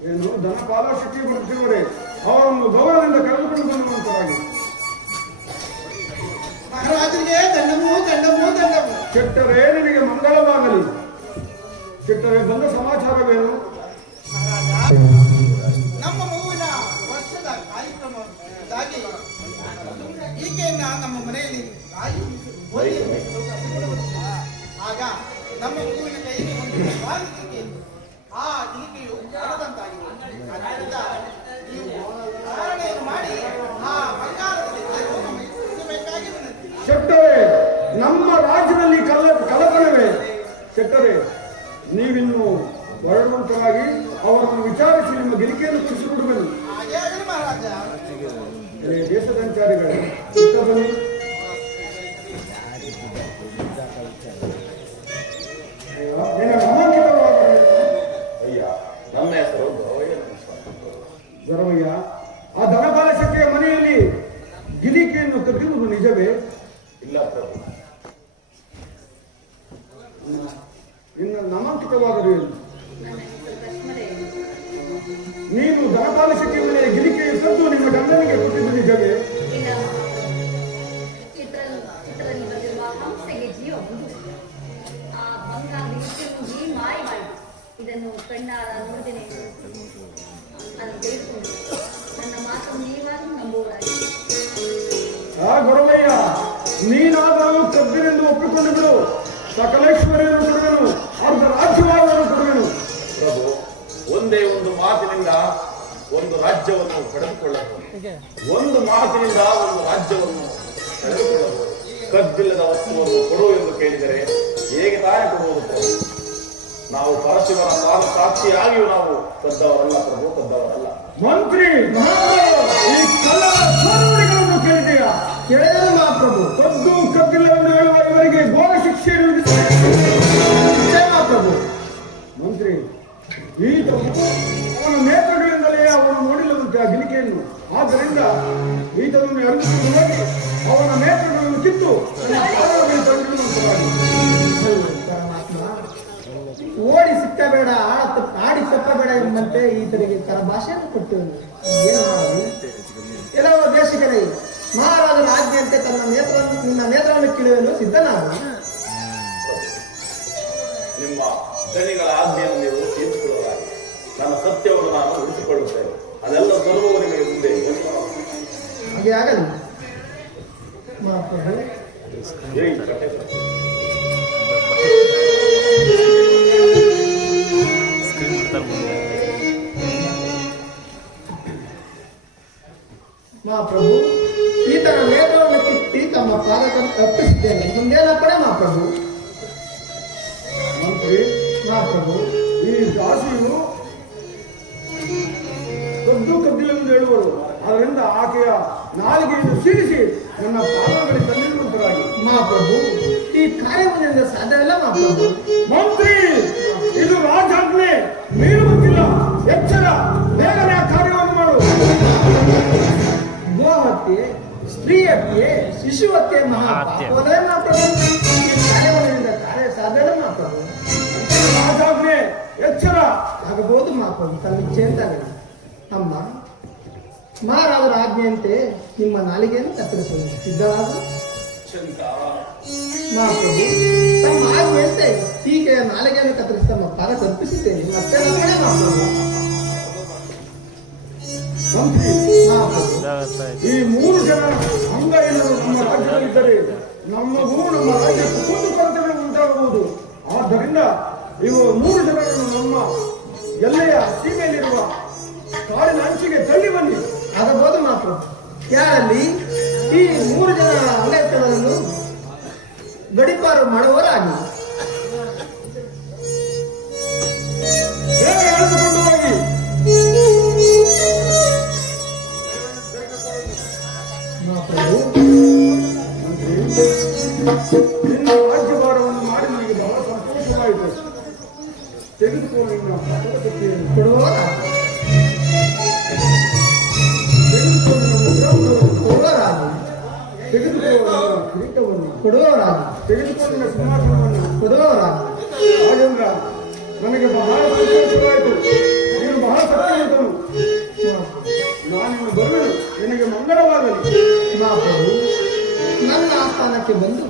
ಏನು ಧನಪಾಲ ಶಕ್ತಿ ಬರುತ್ತಿರುವರೆ ಅವರನ್ನು ಗೌರವದಿಂದ ಕರೆದುಕೊಂಡು ಬಂದುವಂತರಾಗಿ. ಮಹಾರಾಜರಿಗೆ ದಂಡಮು ದಂಡಮು ದಂಡಮು. ಕೆಟ್ಟರೆ ನಿನಗೆ ಮಂಗಳವಾಗಲಿ. ಕೆಟ್ಟರೆ ಬಂದ ಸಮಾಚಾರವೇನು? ನಮ್ಮ ಮಗುವಿನ ವರ್ಷದ ಕಾರ್ಯಕ್ರಮದಾಗಿ ಈಕೆಯನ್ನ ನಮ್ಮ ಮನೆಯಲ್ಲಿ ಆಗ ನಮ್ಮ ಮಗುವಿನ ಕೈಗೆ ಒಂದು ಬಾಗಿಲಿಗೆ ಆ ಈಕೆಯು ಬರದಂತಾಗಿದೆ. ಅದರಿಂದ ನೀವು ಧಾರಣೆಯನ್ನು ಮಾಡಿ ಆ ಬಂಗಾರದಲ್ಲಿ ಬೇಕಾಗಿ ವಿನಂತಿ. ಕೆಟ್ಟರೆ ನಮ್ಮ ರಾಜ್ಯದಲ್ಲಿ ಕಲಕಲವೇ. ಕೆಟ್ಟರೆ ನೀವಿನ್ನು ಹೊರಡುವಂತರಾಗಿ ಅವರನ್ನು ವಿಚಾರಿಸಿ ನಿಮ್ಮ ಗಿರಿಕೆಯನ್ನು ತಿಳಿಸಿಕೊಡುವೆನು. ಹಾಗೆ ಆಗಲಿ ಮಹಾರಾಜ. ದೇಶದಂಚಾರಿಗಳೇ ಬನ್ನಿ. ನನ್ನ ಹೆಸರು ಗರವಯ್ಯ. ಆ ಧನಪಾಲ ಶಕ್ತಿಯ ಮನೆಯಲ್ಲಿ ಗಿರಿಕೆಯನ್ನು ಕದ್ದಿರುವುದು ನಿಜವೇ? ಇಲ್ಲ ಪ್ರಭು. ಇನ್ನು ನಾಮಾಂಕಿತವಾದರೂ ಏನು? ನೀನು ಧನಪಾಲ ಶಕ್ತಿಯ ಮನೆಯ ಗಿರಿಕೆಯನ್ನು ಕದ್ದು ನಿಮ್ಮ ಗಂಡನಿಗೆ ಕೊಟ್ಟಿದ್ದು ನಿಜವೇ? ಚಿತ್ರದಲ್ಲಿ ಬರೆದಿರುವ ಹಂಸೆಗೆ ಜೀವ ಬಂದು ಆ ಬಂಗಾರದ ಮುಗಿ ಮಾಯ ಮಾಡಿ ಇದನ್ನು ಕಣ್ಣಾರ ನೋಡಿದ್ದೇನೆ. ಅದನ್ನು ತೆಗೆದುಕೊಂಡು ನನ್ನ ಮಾತನ್ನು ನೀವಾದರೂ ನಂಬುವುದಾಗಿ. ಆ ಗುರುವಯ್ಯ, ನೀನಾದರೂ ಕದ್ದಿನೆಂದು ಒಪ್ಪಿಕೊಂಡು ಬಿಡು. ಸಕಲೇಶ್ವರಿಯನ್ನು ಕೊಡುವೆನು, ಅರ್ಧ ರಾಜ್ಯವಾದವನ್ನು ಕೊಡುವೆನು. ಪ್ರಭು, ಒಂದೇ ಒಂದು ಮಾತಿನಿಂದ ಒಂದು ರಾಜ್ಯವನ್ನು ಪಡೆದುಕೊಳ್ಳಬಹುದು. ಒಂದು ಮಾತಿನಿಂದ ಒಂದು ರಾಜ್ಯವನ್ನು ಪಡೆದುಕೊಳ್ಳಬಹುದು. ಕದ್ದಿಲ್ಲದ ವಸ್ತುವನ್ನು ಕೊಡು ಎಂದು ಕೇಳಿದರೆ ಹೇಗೆ ತಾನೇ ಕೊಡುವುದು ಪ್ರಭು? ನಾವು ಪರಶಿವನ ಸಾಕ್ಷಿಯಾಗಿಯೂ ನಾವು ಕದ್ದವರಲ್ಲ ಪ್ರಭು, ಕದ್ದವರಲ್ಲ. ಮಂತ್ರಿ, ಈ ಕಳ್ಳರ ಸೋರುಗಳನ್ನು ಕೇಳಿದೆಯಾ? ಕೇಳಿದರೆ ಮಹಾಪ್ರಭು. ಕದ್ದು ಕದ್ದಿಲ್ಲವೆಂದು ಹೇಳುವ ಇವರಿಗೆ ಘೋರ ಶಿಕ್ಷೆಯನ್ನು ವಿಧಿಸಬೇಕು ಮಹಾಪ್ರಭು. ಮಂತ್ರಿ, ಈತ ಅವನ ನೇತ್ರಗಳಿಂದಲೇ ಅವನು ನೋಡಿಲ್ಲದಂತೆ ಆ ಗಿಲಿಕೆಯನ್ನು. ಆದ್ದರಿಂದ ಈತನನ್ನು ಎಳೆದುಕೊಂಡು ಹೋಗಿ ಅವನ ನೇತ್ರಗಳನ್ನು ಕಿತ್ತು ಓಡಿ ಸಿಕ್ಕಬೇಡ, ಆಡಿ ತಪ್ಪಬೇಡ ಎಂಬಂತೆ ಈತನಿಗೆ ಭಾಷೆಯನ್ನು ಕೊಟ್ಟೆವು. ಏನು ಮಾಡಿ ಕೆಲವು ದೇಶಗಳೇ ಮಹಾರಾಜನ ಆಜ್ಞೆಯಂತೆ ನಿನ್ನ ನೇತ್ರವನ್ನು ಕೀಳುವನು ಸಿದ್ಧನಾದ. ನಿಮ್ಮ ಧನಿಗಳ ಆಜ್ಞೆಯನ್ನು ನೀವು ತೀರಿಸಿಕೊಳ್ಳಲಾಗಿ ನನ್ನ ಸತ್ಯವನ್ನು ನಾನು ಉಳಿಸಿಕೊಳ್ಳುತ್ತೇನೆ. ಅದೆಲ್ಲ ಸ್ವಲ್ಪವೂ ನಿಮಗೆ ಮುಂದೆ ಹಾಗೆ ಆಗಲಿ ಮಹಾಪ್ರಭು. ಮಹಾಪ್ರಭು, ಈತನ ನೇತ್ರವನ್ನು ಕಿತ್ತಿ ತಮ್ಮ ಪಾಲಕರು ತಪ್ಪಿಸಿದ್ದೇನೆ. ಮುಂದೇನಪ್ಪಣೆ ಮಹಾಪ್ರಭು. ಮಂತ್ರಿ, ಮಹಾಪ್ರಭು, ಈ ದಾಸಿಯು ಕದ್ದು ಕದ್ದಿಲ್ಲವೆಂದು ಹೇಳುವರು. ಅದರಿಂದ ಆಕೆಯ ನಾಲಿಗೆಯನ್ನು ಸೀರಿಸಿ ನನ್ನ ಪಾದಗಳಿಗೆ ತಂದಿರುವಂತರಾಗಿ. ಮಹಾಪ್ರಭು, ಈ ಕಾರ್ಯದಿಂದ ಸಾಧ್ಯವಿಲ್ಲ ಮಹಾಪ್ರಭು. ಮಂತ್ರಿ, ಇದು ರಾಜಾಜ್ಞೆ, ಮೀರುವಂತಿಲ್ಲ. ಎಚ್ಚರ, ಬೇಗನೆ ಆ ಕಾರ್ಯವನ್ನು ಮಾಡು. ಗೋಹತ್ಯೆ, ಸ್ತ್ರೀ ಹತ್ಯೆ, ಶಿಶು ಹತ್ಯೆ ಮಹಾಪಾಪವೇ ಮಹಾಪ್ರಭು. ಈ ಕಾರ್ಯದಿಂದ ಕಾರ್ಯ ಸಾಧ್ಯವಿಲ್ಲ ಮಹಾಪ್ರಭು. ರಾಜಾಜ್ಞೆ, ಎಚ್ಚರ. ಆಗಬಹುದು ಮಹಾಪ್ರಭು, ತಮ್ಮ ಇಚ್ಛೆ ಅಂತಾಗಲಿ. ಅಮ್ಮ, ಮಹಾರಾಜರ ಆಜ್ಞೆಯಂತೆ ನಿಮ್ಮ ನಾಲಿಗೆಯನ್ನು ಕತ್ತರಿಸಲು ಸಿದ್ಧರಾದ ಶಂಕ ಮಹಾಪ್ರಭು ತಮ್ಮ ಆಜ್ಞೆಯಂತೆ ಟೀಕೆಯ ನಾಲಿಗೆಯನ್ನು ಕತ್ತರಿಸಿ ತಮ್ಮ ಪಾದ ಕಲ್ಪಿಸಿದ್ದೇನೆ ಮತ್ತೆ ರಕ್ಷಣೆ ಮಹಾಪ್ರಭು. ಮಂತ್ರಿ, ಮಹಾಪ್ರಭು ಈ 3 ಜನ ಅಂಗೈಗಳು ನಮ್ಮ ರಾಜ್ಯದಲ್ಲಿದ್ದರೆ ನಮಗೂ ನಮ್ಮ ರಾಜ್ಯಕ್ಕೆ ಕುಂದು ಕೊರತೆಗಳು ಉಂಟಾಗಬಹುದು. ಆದ್ದರಿಂದ ಇವು 3 ಜನರನ್ನು ನಮ್ಮ ಎಲ್ಲೆಯ ಸೀಮೆಯಲ್ಲಿರುವ ಕಾಡಿನ ಅಂಚಿಗೆ ತಳ್ಳಿ ಬನ್ನಿ. ಆಗಬಹುದು ಮಹಾಪ್ರಭು. ಯಾರಲ್ಲಿ ಈ 3 ಜನ ಅಂಗೈಗಳನ್ನು ಗಡಿಪಾರು ಮಾಡುವವರಾಗಿ ಬೇಗ ಎಳೆದುಕೊಂಡು ಹೋಗಿ. ಮಹಾಪ್ರಭು ಮಂತ್ರಿ, ನಿನ್ನ ರಾಜ್ಯಭಾರವನ್ನು ಮಾಡಿ ನನಗೆ ಬಹಳ ಸಂತೋಷವಾಯಿತು. ತೆಗೆದುಕೊಂಡು ನಿನ್ನ ಪದಕತೆಯನ್ನು ಕೊಡುವವರಾಗಿ ತೆಗೆದುಕೊಂಡು ನಮ್ಮ ಗ್ರಾಮದವರು ಕೊಡುವವರಾಗಿ ತೆಗೆದುಕೊಳ್ಳುವ ಕಿರೀಟವನ್ನು ಕೊಡುವವರಾಗಿ ತೆಗೆದುಕೊಂಡಿನ ಸಿಂಹಾಸನವನ್ನು ಕೊಡುವವರಾಗಿ ರಾಜೇಂದ್ರ, ನನಗೆ ಬಹಳ ಸಂತೋಷವಾಯಿತು. ನೀನು ಬಹಳ ಸತ್ಯವಂತನು. ನಾನಿನ್ನು ಬರುವೆನು. ನಿನಗೆ ಮಂಗಳವಾಗಲಿ. ಮಹಾಪ್ರಭು ನನ್ನ ಆಸ್ಥಾನಕ್ಕೆ ಬಂದು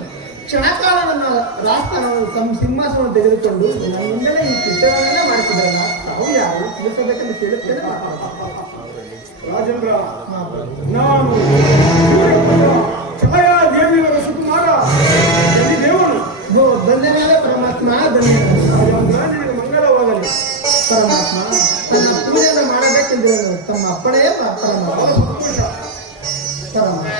ಕ್ಷಣಕಾಲ ನನ್ನ ರಾಜಸ್ಥಾನವನ್ನು ಸಿಂಹಾಸನವನ್ನು ತೆಗೆದುಕೊಂಡು ನನ್ನಿಂದಲೇ ಈ ಕೃತ್ಯವನ್ನೆಲ್ಲ ಮಾಡಿಸಿದ್ರಲ್ಲ, ತಾವು ಯಾರು ತಿಳಿಸಬೇಕೆಂದು ಕೇಳುತ್ತೇನೆ ರಾಜೇಂದ್ರ, ಮಹಾಪ್ರಭು. ನಾನು ಛಾಯಾ ದೇವಿಯವರ ಸುಕುಮಾರ ದೇವನು. ಧನ್ಯನಾದ ಪರಮಾತ್ಮ, ಧನ್ಯನಾದ ರಾಜೇಂದ್ರ, ನಿನಗೆ ಮಂಗಳವಾಗಲಿ. ಪರಮಾತ್ಮ. ತನ್ನ ಪೂಜೆಯನ್ನು ಮಾಡಬೇಕೆಂದಿರಲು ತಮ್ಮ ಅಪ್ಪಣೆಯೇ ಪರಮಾತ್ಮ. ಬಹಳ ಸಂತೋಷ. ಪರಮಾತ್ಮ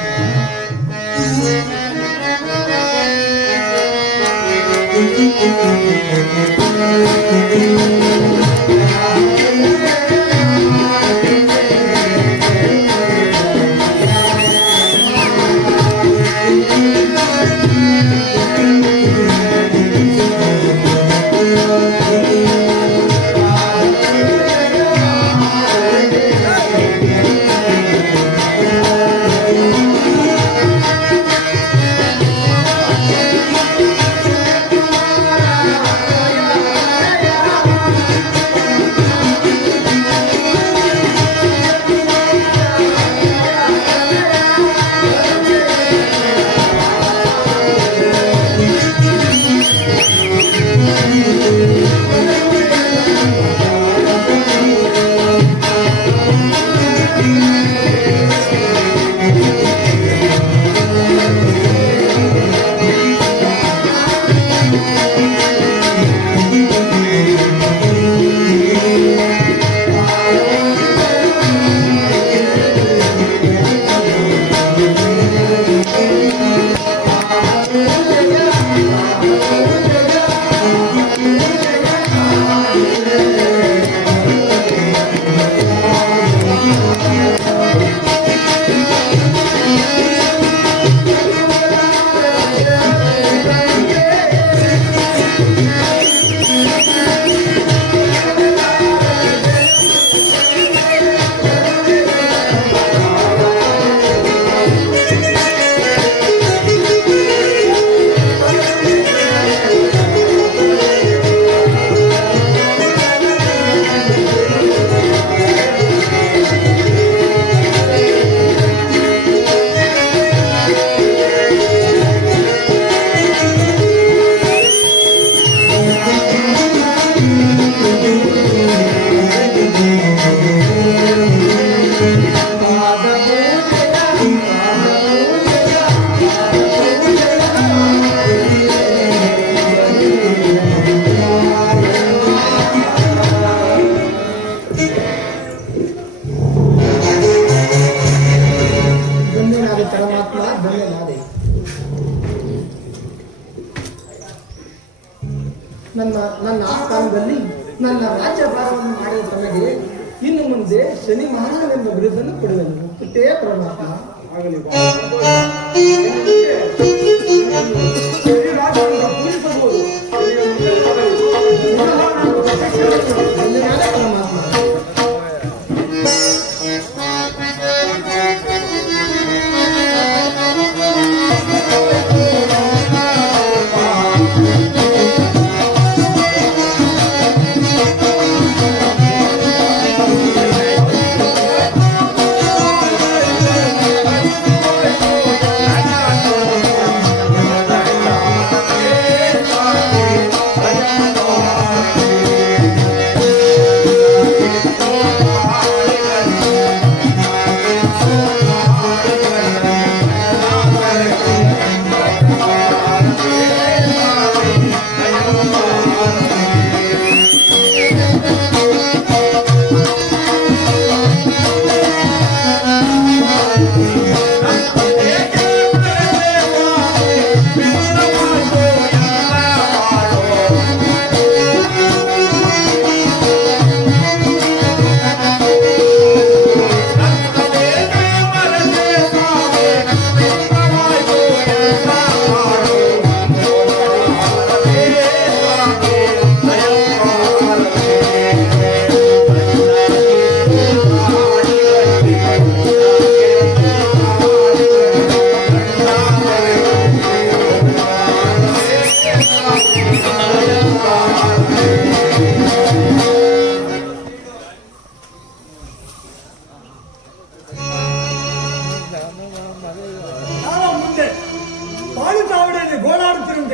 ನನ್ನ ಆಸ್ಥಾನದಲ್ಲಿ ನನ್ನ ರಾಜ್ಯಭಾರವನ್ನು ಮಾಡಿದ ತನಗೆ ಇನ್ನು ಮುಂದೆ ಶನಿ ಮಹಾರಾಜನೆಂಬ ಬಿರುದನ್ನು ಕೊಡುವೆನು. ಇಷ್ಟೇ ಪರಮಾತ್ಮ. ಆಗಲಿ. ಬಹಳ ಸಂತೋಷ. ಈ ರಾಜ್ಯವನ್ನು ಪೂಜಿಸಬಹುದು. ಧನ್ಯವಾದ ಪರಮಾತ್ಮ.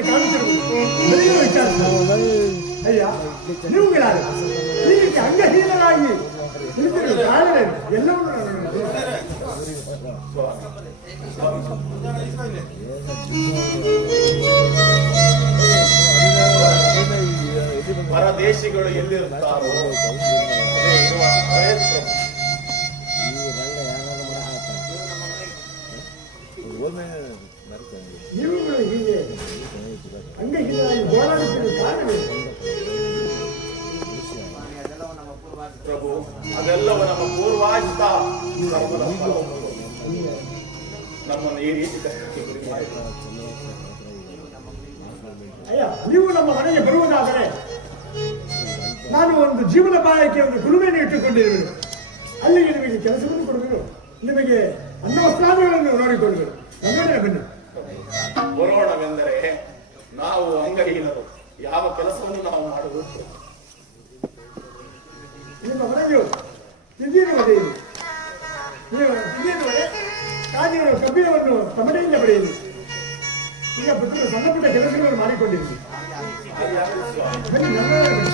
ಕಣ್ಣಂತೆ ಕಾಣುತ್ತಿರುವುದು ವಿಚಾರ. ಅಯ್ಯ, ನೀವುಗಳಾರೆ ಈ ರೀತಿ ಅಂಗಹೀನರಾಗಿ ನಿಂತಿರುವ ಕಾರಣ ಎಲ್ಲವನ್ನೂ ನಾನು ಪರದೇಶಿಗಳು ಎಲ್ಲಿರುತ್ತಾರೋ ಅದೇ ಇರುವ ಪ್ರಭು. ನೀವುಗಳು ಹೀಗೆ ಅಂಗಹೀನರಾಗಿ ಓಡಾಡುತ್ತಿರುವ ಕಾರಣವೇನು? ಪ್ರಭು, ಅದೆಲ್ಲವೂ ನಮ್ಮ ಪೂರ್ವಾಜಿತ ಕರ್ಮದ ಫಲವು. ನಮ್ಮನ್ನು ಈ ರೀತಿ ಕಷ್ಟಕ್ಕೆ ಗುರಿ ಮಾಡಿದ ಅಯ್ಯ, ನೀವು ನಮ್ಮ ಮನೆಗೆ ಬರುವುದಾದರೆ ನಾನು ಒಂದು ಜೀವನ ಬಾಯಕ್ಕೆ ಒಂದು ಗುರುಮೆಯನ್ನು ಇಟ್ಟುಕೊಂಡಿರುವೆನು. ಅಲ್ಲಿಗೆ ನಿಮಗೆ ಕೆಲಸವನ್ನು ಕೊಡುವೆನು, ನಿಮಗೆ ಅನ್ನ ವಸ್ತ್ರಾದಿಗಳನ್ನು ನೋಡಿಕೊಳ್ಳುವೆನು. ನನ್ನೊಡನೆ ಬನ್ನಿ. ಬರೋಣವೆಂದರೆ ನಾವು ಅಂಗಹೀನರು, ಯಾವ ಕೆಲಸವನ್ನು ನಾವು ಮಾಡುವುದು? ನಿಮ್ಮ ಮನೆಯು ತಿದ್ದಿರುವುದೇ ನೀವು ತಿದ್ದಿರುವರೆ ಕಾಜಿನ ಕಬ್ಬಿಣವನ್ನು ತಮಟೆಯಿಂದ ಪಡೆಯಿರಿ. ಈಗ ಪುತ್ರ ಸಣ್ಣ ಪುಟ್ಟ ಕೆಲಸಗಳನ್ನು ಮಾಡಿಕೊಂಡಿರಿ. ಬನ್ನಿ, ನನ್ನೊಡನೆ ಬನ್ನಿ.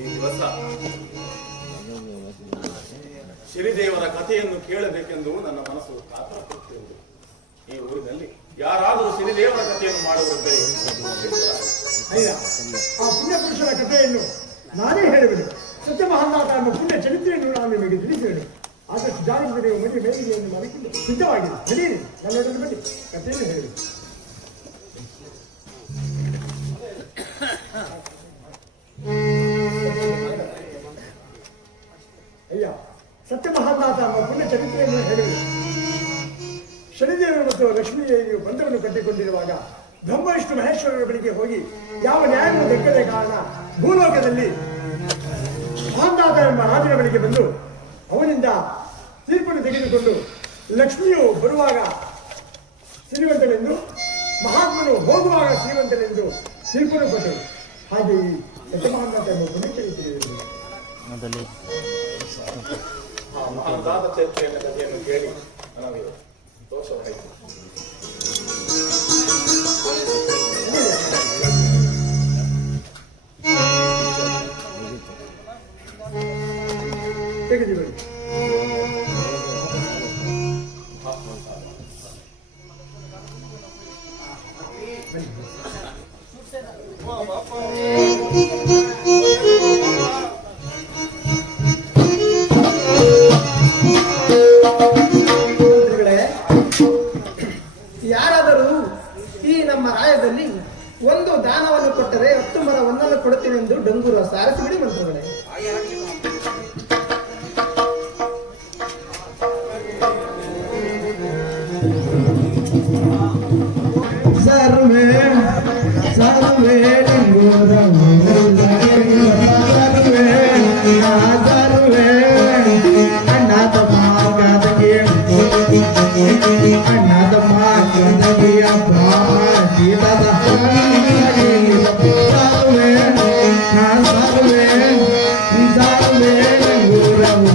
ಈ ದಿವಸ ಶ್ರೀದೇವರ ಕಥೆಯನ್ನು ಕೇಳಬೇಕೆಂದು ನನ್ನ ಮನಸ್ಸು ಕಾತರಪಡುತ್ತಿರುವುದು. ಈ ಊರಿನಲ್ಲಿ ಯಾರಾದರೂ ಶ್ರೀದೇವರ ಕಥೆಯನ್ನು ಮಾಡುವುದಿದ್ದರೆ ಅಯ್ಯ, ಆ ಪುಣ್ಯ ಪುರುಷರ ಕಥೆಯನ್ನು ನಾನೇ ಹೇಳುವೆನು. ಸತ್ಯ ಮಹಾನಾಥ ಎಂಬ ಪುಣ್ಯ ಚರಿತ್ರೆಯನ್ನು ನಾನು ನಿಮಗೆ ತಿಳಿಸುವೆನು. ಆದಷ್ಟು ಜಾಗೃತ ನೀವು ಮನೆ ಮೇಲಿಗೆಯನ್ನು ಮಾಡಿಕೊಂಡು ಸಿದ್ಧವಾಗಿದೆ. ನಡೆಯಿರಿ, ನನ್ನೊಡನೆ ಬನ್ನಿ, ಕಥೆಯನ್ನು ಹೇಳಿ. ಅಯ್ಯ, ಸತ್ಯ ಮಹಾನಾಥ ಎಂಬ ಪುಣ್ಯ ಚರಿತ್ರೆಯನ್ನು ಹೇಳುವೆನು. ಶನಿದೇವರು ಮತ್ತು ಲಕ್ಷ್ಮೀದೇವಿಯು ಬಂಧವನ್ನು ಕಟ್ಟಿಕೊಂಡಿರುವಾಗ ಬ್ರಹ್ಮ ವಿಷ್ಣು ಮಹೇಶ್ವರರ ಬಳಿಗೆ ಹೋಗಿ ಯಾವ ನ್ಯಾಯವನ್ನು ದಕ್ಕದ ಕಾರಣ ಭೂಲೋಕದಲ್ಲಿ ಮಹಾನಾಥ ಎಂಬ ರಾಜನ ಬಳಿಗೆ ಬಂದು ಅವನಿಂದ ತೀರ್ಪನ್ನು ತೆಗೆದುಕೊಂಡು ಲಕ್ಷ್ಮಿಯು ಬರುವಾಗ ಸಿರಿವಂತನೆಂದು, ಮಹಾತ್ಮನು ಹೋಗುವಾಗ ಶ್ರೀಮಂತನೆಂದು ತೀರ್ಪನ್ನು ಕೊಟ್ಟರು. ಹಾಗೆ ಈ ಸತ್ಯಮಹಾನಾಥ ಎಂಬ ಪುಣ್ಯಚರಿ ತಿಳಿಯುವುದು. ಆ ಮಹಾದಾದ ಚರಿತ್ರೆಯ ಕಥೆಯನ್ನು ಕೇಳಿ ನನಗೆ ದೋಷವಾಯಿತು. ತೆಗೆದಿವೆ. ಯಾರಾದರೂ ಈ ನಮ್ಮ ರಾಯದಲ್ಲಿ ಒಂದು ದಾನವನ್ನು ಕೊಟ್ಟರೆ 10 ಮರ ಒಂದನ್ನು ಕೊಡುತ್ತೇನೆಂದು ಡಂಗೂರ ಸಾರಸಿಬಿಡಿ ಮಂತ್ರಗಳೇ. ಸರ್ವೇ ಸರ್ವೇ ಸರ್ವೇ ಅಣ್ಣ ತಮ್ಮ ಕಾದಗೆ ಅಣ್ಣ ತಮ್ಮ ಕಾದಗೆಯ ಭಾಷಿತದ ಸರ್ವೇ ಸರ್ವೇ ಸರ್ವೇ ಗುರವು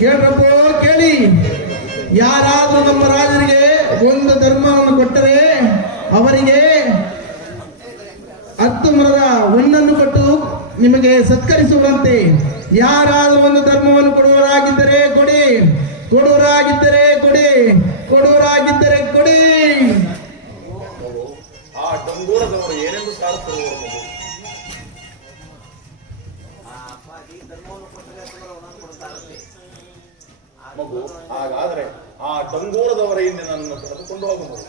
ಕೇಳ್ರಪ್ಪ, ಕೇಳಿ. ಯಾರಾದ್ರೂ ನಮ್ಮ ರಾಜರಿಗೆ ಒಂದು ಧರ್ಮವನ್ನು ಕೊಟ್ಟರೆ ಅವರಿಗೆ 10 ಮರದ ಒಂದನ್ನು ಕೊಟ್ಟು ನಿಮಗೆ ಸತ್ಕರಿಸುವಂತೆ. ಯಾರಾದ್ರೂ ಒಂದು ಧರ್ಮವನ್ನು ಕೊಡುವರಾಗಿದ್ದರೆ ಕೊಡಿ, ಕೊಡುವರಾಗಿದ್ದರೆ ಕೊಡಿ, ಕೊಡುವರಾಗಿದ್ದರೆ ಕೊಡಿ. ಆ ಡಂಗೂರದವರು ಏನೆಂದು ಸಾರುತ್ತಿರುವರು ಮಗು? ಹಾಗಾದ್ರೆ ಆ ಡಂಗೂರದವರ ಹಿಂದೆ ನನ್ನನ್ನು ಕರೆದುಕೊಂಡು ಹೋಗಬಹುದು.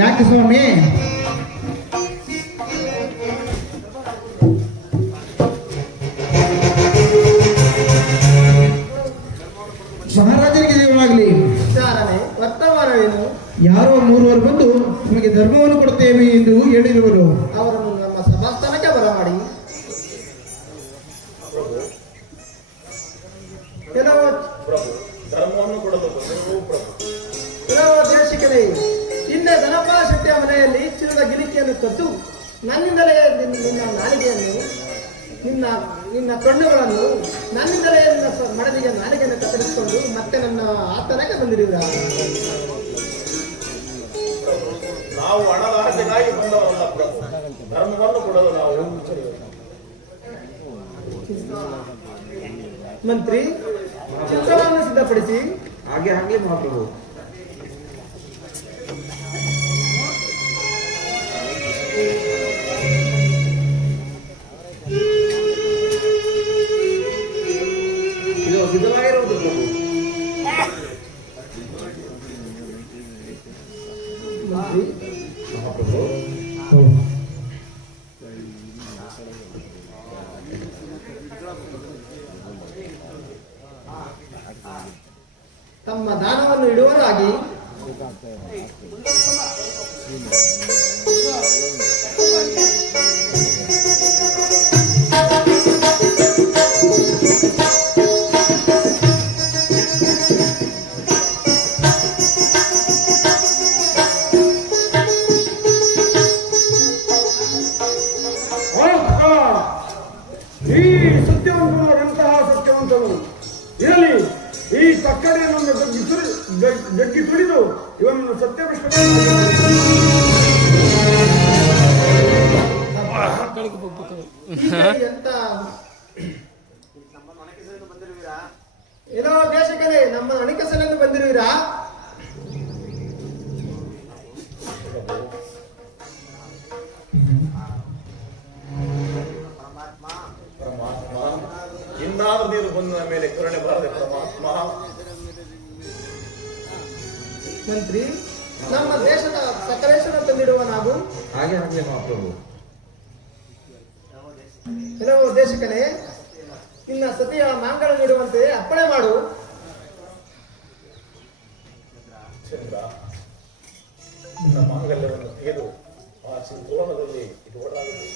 ಯಾಕೆ ಸ್ವಾಮಿ? ಮಹಾರಾಜರಿಗೆ ಜೀವವಾಗಲಿ. ವಿಚಾರಣೆ ವರ್ತಮಾನವೇನು? ಯಾರೋ ಮೂರುವರು ಬಂದು ನಿಮಗೆ ಧರ್ಮವನ್ನು ಕೊಡುತ್ತೇವೆ ಎಂದು ಹೇಳಿರುವರು. ಅವರನ್ನು ನಮ್ಮ ಸಭಾಸ್ಥಾನಕ್ಕೆ ಬರಮಾಡಿ. ಕೆಲವು ಧರ್ಮವನ್ನು ಕೊಡಲು ಬಂದಿರುವ ಪ್ರಭು. ಕೆಲವು ದೇಶಿಕರೇ, ಹಿಂದೆ ಧನಪಾಲ ಶೆಟ್ಟಿಯ ಮನೆಯಲ್ಲಿ ಚಿನ್ನದ ಗಿರಿಕೆಯನ್ನು ಕದ್ದು ನನ್ನಿಂದಲೇ ನಿನ್ನ ನಾಲಿಗೆಯನ್ನು ನಿನ್ನ ಕಣ್ಣುಗಳನ್ನು ನನ್ನಿಂದಲೇ ನಿನ್ನ ಮಡದಿಗೆ ನಾಲಿಗೆಯನ್ನು ಕತ್ತರಿಸಿಕೊಂಡು ಮತ್ತೆ ನನ್ನ ಆತನಕ್ಕೆ ಬಂದಿರುವಿರ. ನಾವು ಹಣದ ಆಸೆಗಾಗಿ ಬಂದವರಲ್ಲ ಪ್ರಭು. ಧರ್ಮವನ್ನು ಕೊಡಲು ನಾವು ಮಂತ್ರಿ, ಚಿತ್ರವನ್ನು ಸಿದ್ಧಪಡಿಸಿ. ಹಾಗೆ ಹಾಗೆ ಮಹಾಪ್ರಭು. ಇದು ಸಿದ್ಧವಾಗಿರುವುದು ಪ್ರಭು. ಮಂತ್ರಿ, ಮಹಾಪ್ರಭು, ತಮ್ಮ ದಾನವನ್ನು ಇಡುವರಾಗಿ ಈ ಸತ್ಯವಂತನಾದಂತಹ ಸತ್ಯವಂತನು ಇರಲಿ. ಈ ತಕ್ಕಡಿಯನ್ನು ಜಗ್ಗಿ ತುಳಿದು ಇವನನ್ನು ಸತ್ಯಭ್ರಷ್ಟ ಎಂತ ಏನೋ ದೇಶಕರೇ, ನಮ್ಮ ಅಣಿಕಸಲೆಂದು ಬಂದಿರುವಿರಾ? ಪರಮಾತ್ಮ, ಇನ್ನಾದ್ರೂ ನೀರು ಬಂದ ಮೇಲೆ ಕರುಣೆ ಬರದೆ ಪರಮಾತ್ಮ. ಮಂತ್ರಿ, ನಮ್ಮ ದೇಶದ ಸಕಲೇಶ್ವರ ತಂದಿಡುವ ನಾವು. ಹಾಗೆ ಹಾಗೆ ಮಹಾಪ್ರಭು. ಕೆಲವು ದೇಶಕನೇ, ನಿನ್ನ ಸತಿಯ ಮಾಂಗಲ್ಯ ನೀಡುವಂತೆ ಅಪ್ಪಣೆ ಮಾಡು. ಚಂದ್ರ, ನಿನ್ನ ಮಾಂಗಲ್ಯವನ್ನು ತೆಗೆದು ಆ ಸಿಂಧೋಣದಲ್ಲಿ ಇಡುವರಾಗಲಿ.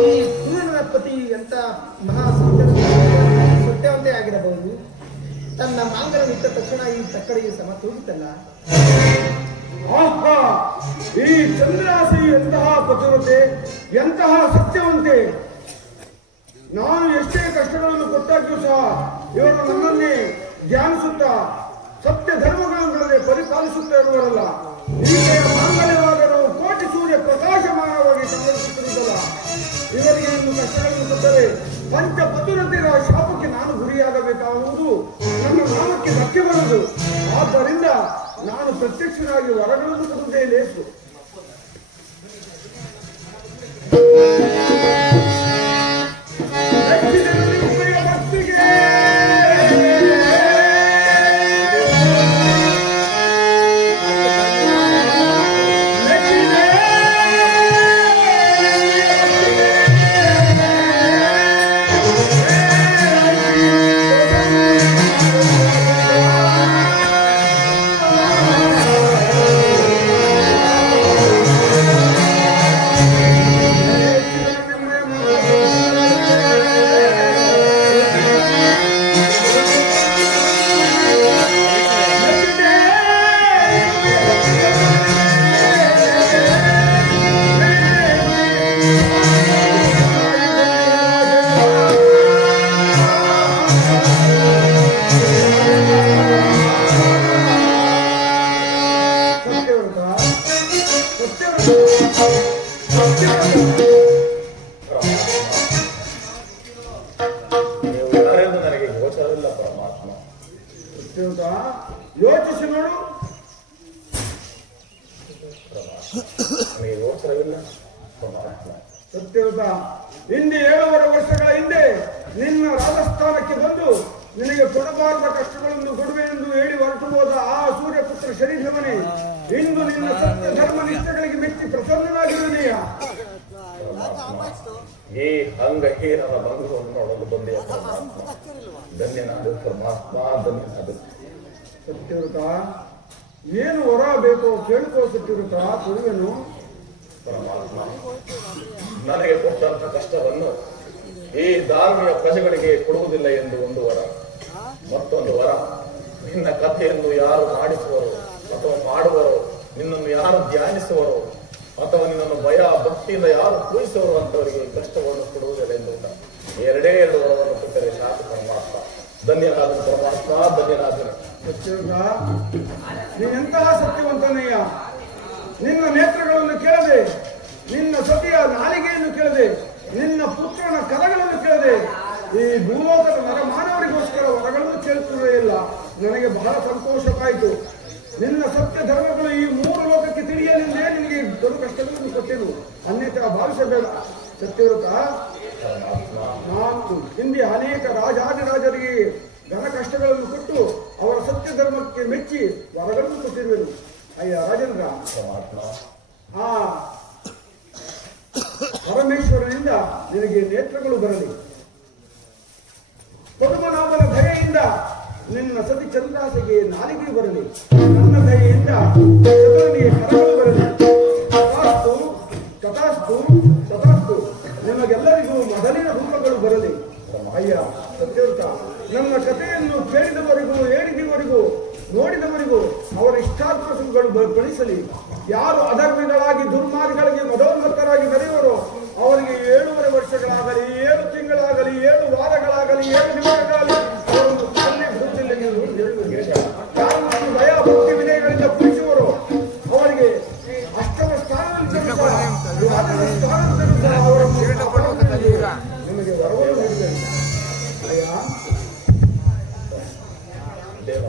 ಈ ಪೂರ್ಣನ ಪತಿ ಎಂತ ಮಹಾ ಸತ್ಯವಂತೆ ಆಗಿರಬಹುದು. ತನ್ನ ಮಾಂಗಲ್ಯ ಇಟ್ಟ ತಕ್ಷಣ ಈ ತಕ್ಕಡಿಗೆ ಸಮ ತೂಗಿತಲ್ಲ. ಆಹಾ, ಈ ಚಂದ್ರಾಸಿ ಎಂತಹ ಪತಿವ್ರತೆ, ಎಂತಹ ಸತ್ಯವಂತೆ. ನಾನು ಎಷ್ಟೇ ಕಷ್ಟಗಳನ್ನು ಕೊಟ್ಟಾಗ್ಯೂ ಸಹ ಇವರು ನನ್ನನ್ನೇ ಧ್ಯಾನಿಸುತ್ತಾ ಸತ್ಯ ಧರ್ಮಗಳನ್ನೇ ಪರಿಪಾಲಿಸುತ್ತಾ ಇರುವರಲ್ಲ. ಈಕೆಯ ಮಾಂಗಲ್ಯವಾದರೂ ಕೋಟಿ ಸೂರ್ಯ ಪ್ರಕಾಶಮಾನವಾಗಿ ಸಂದರ್ಶಿಸುವುದಲ್ಲ. ಇವರಿಗೆ ಇನ್ನು ಕಷ್ಟಗಳನ್ನು ಕೊಟ್ಟರೆ ಪಂಚ ಪತಿವ್ರತೆಗಳ ಶಾಪಕ್ಕೆ ನಾನು ಗುರಿಯಾಗಬೇಕಾಗುವುದು ನನ್ನ ನಾಮಕ್ಕೆ ಧಕ್ಕೆ ಬರುವುದು. ಆದ್ದರಿಂದ ನಾನು ಪ್ರತ್ಯಕ್ಷನಾಗಿ ವರಗಳನ್ನು ಕೊಡುವುದೇ ಲೇಸು. ಭಕ್ತಿಗೆ ಹಿಂದೆ 7.5 ವರ್ಷಗಳ ಹಿಂದೆ ನಿನ್ನ ರಾಜಸ್ಥಾನಕ್ಕೆ ಬಂದು ನಿನಗೆ ಕೊಡಬಾರದ ಕಷ್ಟಗಳನ್ನು ಕೊಡುವೆ ಎಂದು ಹೇಳಿ ಹೊರಟು ಹೋದ ಆ ಸೂರ್ಯಪುತ್ರ ಶರೀರವನೇ ಇಂದು ನಿನ್ನ ಸತ್ಯ ಧರ್ಮ ನಿಷ್ಠೆಗಳಿಗೆ ಮೆಚ್ಚಿ ಪ್ರಸನ್ನನಾಗಿರುವೆನೆಯ. ಈ ಅಂಗಹೀನರ ಬಂಧುವನ್ನು ನೋಡಲು ಬಂದೆ ಧನ್ಯನಾದ ಪರಮಾತ್ಮ, ಧನ್ಯನಾದ. ಸತ್ಯವ್ರತ, ಏನು ವರ ಬೇಕೋ ಕೇಳ್ಕೋ ಸತ್ಯವ್ರತ, ಕೊಡುವೆನು. ಪರಮಾತ್ಮ, ನನಗೆ ಕೊಟ್ಟಂತ ಕಷ್ಟವನ್ನು ಈ ಧಾರ್ಮಿಕ ಪ್ರಜೆಗಳಿಗೆ ಕೊಡುವುದಿಲ್ಲ ಎಂದು ಒಂದು ವರ. ಮತ್ತೊಂದು ವರ, ನಿನ್ನ ಕಥೆಯನ್ನು ಯಾರು ಮಾಡಿಸುವರು ಅಥವಾ ಮಾಡುವರೋ, ನಿನ್ನನ್ನು ಯಾರು ಧ್ಯಾನಿಸುವರೋ ಅಥವಾ ನಿನ್ನನ್ನು ಭಯ ಭಕ್ತಿಯಿಂದ ಯಾರು ಪೂಜಿಸುವರು ಅಂತವರಿಗೆ ಕಷ್ಟವನ್ನು ಕೊಡುವುದಿಲ್ಲ ಎಂದು ಎರಡೇ 2 ವರವನ್ನು ಕೊಟ್ಟರೆ ಸಾಕು ಪರಮಾತ್ಮ. ಧನ್ಯನಾದ ಪರಮಾತ್ಮ, ಧನ್ಯನಾದನು. ಸತ್ಯವ್ರತ, ನೀನೆಂತಹ ಸತ್ಯವಂತನಯ್ಯ. ನಿನ್ನ ನೇತ್ರಗಳನ್ನು ಕೇಳದೆ, ನಿನ್ನ ಸತಿಯ ನಾಲಿಗೆಯನ್ನು ಕೇಳದೆ, ನಿನ್ನ ಪುತ್ರನ ಕರಗಳನ್ನು ಕೇಳದೆ ಈ ಭೂಲೋಕದ ಮಾನವರಿಗೋಸ್ಕರ ವರಗಳನ್ನು ಕೇಳುತ್ತಲೇ ಇಲ್ಲ. ನನಗೆ ಬಹಳ ಸಂತೋಷವಾಯಿತು. ನಿನ್ನ ಸತ್ಯ ಧರ್ಮಗಳು ಈ 3 ಲೋಕಕ್ಕೆ ತಿಳಿಯಲೆಂದೇ ನಿನಗೆ ದೊಡ್ಡ ಕಷ್ಟಗಳನ್ನು ಕೊಟ್ಟೆನು, ಅನ್ಯಥಾ ಭಾವಿಸಬೇಡ. ಸತ್ಯವ್ರತ, ನಾನು ಹಿಂದೆ ಅನೇಕ ರಾಜಾದಿರಾಜರಿಗೆ ಘನ ಕಷ್ಟಗಳನ್ನು ಕೊಟ್ಟು ಅವರ ಸತ್ಯ ಧರ್ಮಕ್ಕೆ ಮೆಚ್ಚಿ ವರಗಳನ್ನು ಕೊಟ್ಟಿರುವೆನು. ಅಯ್ಯ ರಾಜೇಂದ್ರ, ಆ ಪರಮೇಶ್ವರನಿಂದ ನಿನಗೆ ನೇತ್ರಗಳು ಬರಲಿ. ಪದ್ಮನಾಭನ ದಯೆಯಿಂದ ನಿನ್ನ ಸತಿ ಚಂದ್ರಾಸೆಗೆ ನಾಲಿಗೆ ಬರಲಿ. ನನ್ನ ದಯೆಯಿಂದ ಚತುರನಿಗೆ ಕರಗಳು ಬರಲಿ. ತಥಾಸ್ತು ತಥಾಸ್ತು ತಥಾಸ್ತು. ನಿಮಗೆಲ್ಲರಿಗೂ ಮೊದಲಿನ ರೂಪಗಳು ಬರಲಿ. ಅಯ್ಯ ಸತ್ಯವ್ರತ, ನನ್ನ ಕಥೆಯನ್ನು ಕೇಳಿದವರಿಗೂ ಹೇಳಿದವರಿಗೂ ನೋಡಿದವರಿಗೂ ಅವರ ಇಷ್ಟಾರ್ಥಗಳು ಫಲಿಸಲಿ. ಯಾರು ಅಧರ್ಮಿಗಳಾಗಿ ದುರ್ಮಾರ್ಗಗಳಿಗೆ ಮದೋನ್ಮತ್ತರಾಗಿ ನಡೆಯುವರೋ ಅವರಿಗೆ 7.5 ವರ್ಷಗಳಾಗಲಿ, 7 ತಿಂಗಳಾಗಲಿ, 7 ವಾರಗಳಾಗಲಿ, 7 ದಿನಗಳಾಗಲಿ ಅವರನ್ನು ಅಲ್ಲಿ ಬಿಡುತ್ತಿಲ್ಲ ಎಂದು ಹೇಳುವುದು. ಯಾರು ದಯಾ ಭಕ್ತಿ ವಿನಯಗಳಿಂದ ಪೂಜಿಸುವರೋ ಅವರಿಗೆ ಅಷ್ಟಮ ಸ್ಥಾನದಲ್ಲಿ ನಿಮಗೆ ವರವನ್ನು ನೀಡಿದ್ದೇನೆ. ಅಯ್ಯ ದೇವ,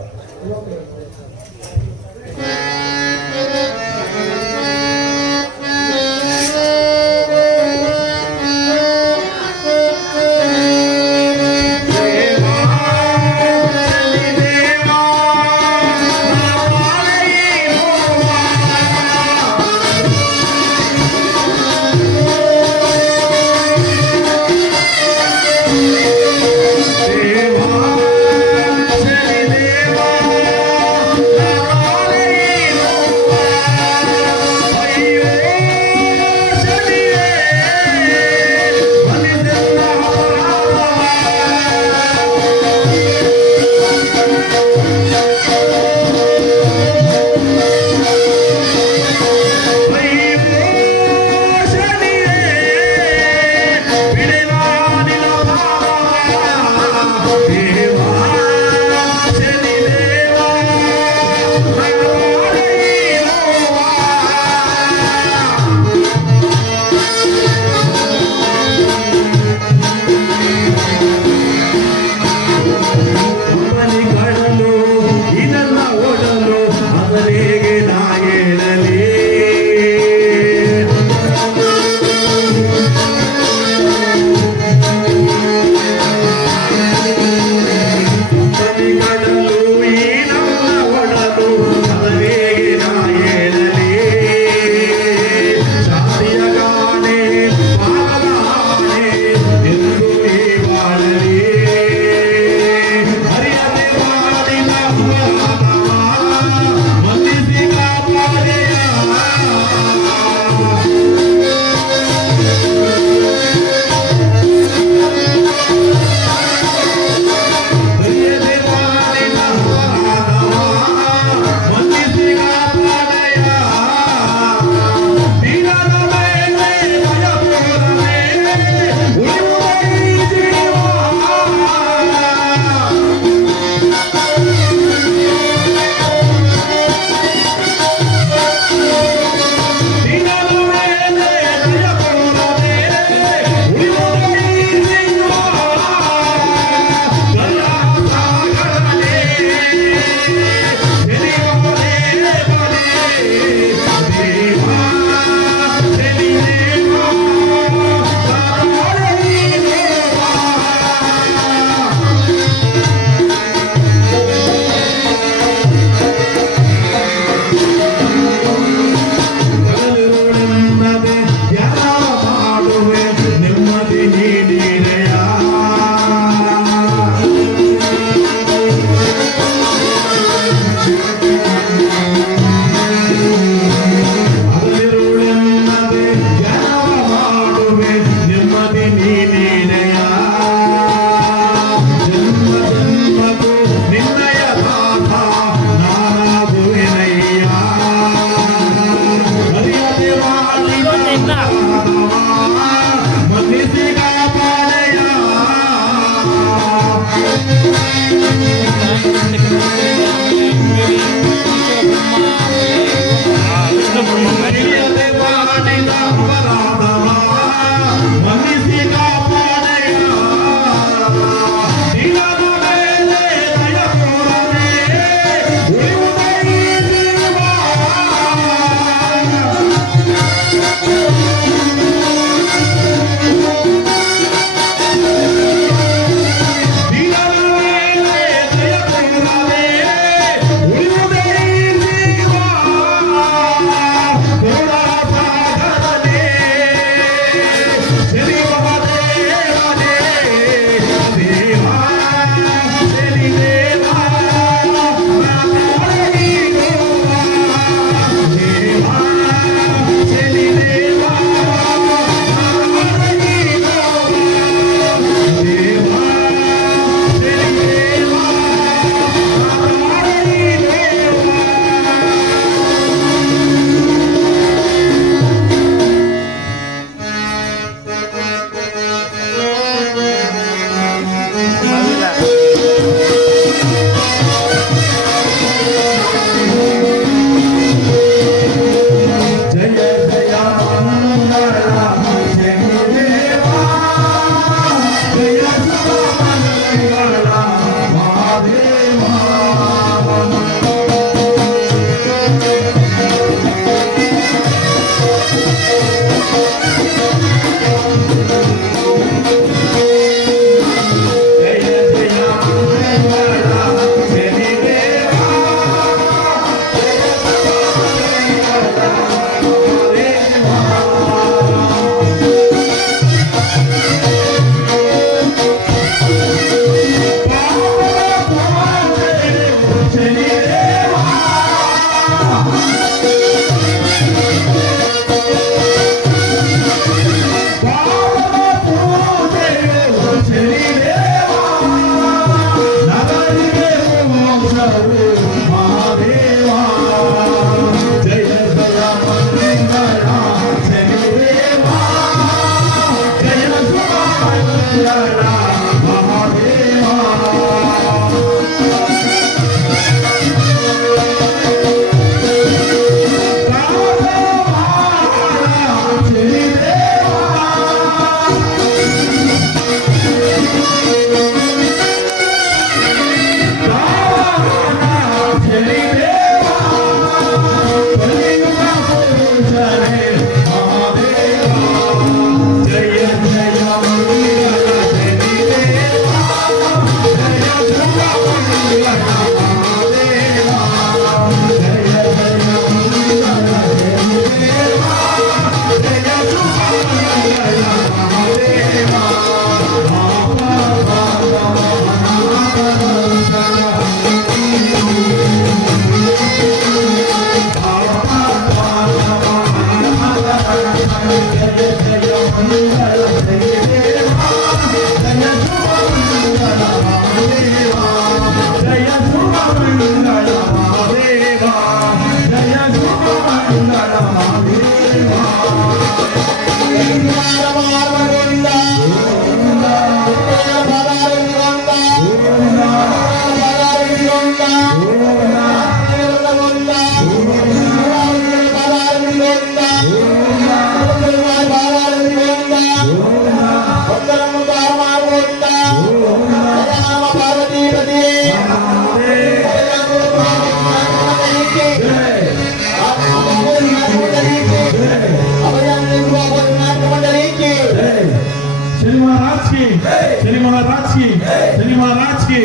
शनि महाराज की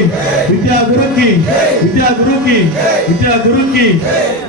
विद्या गुरु की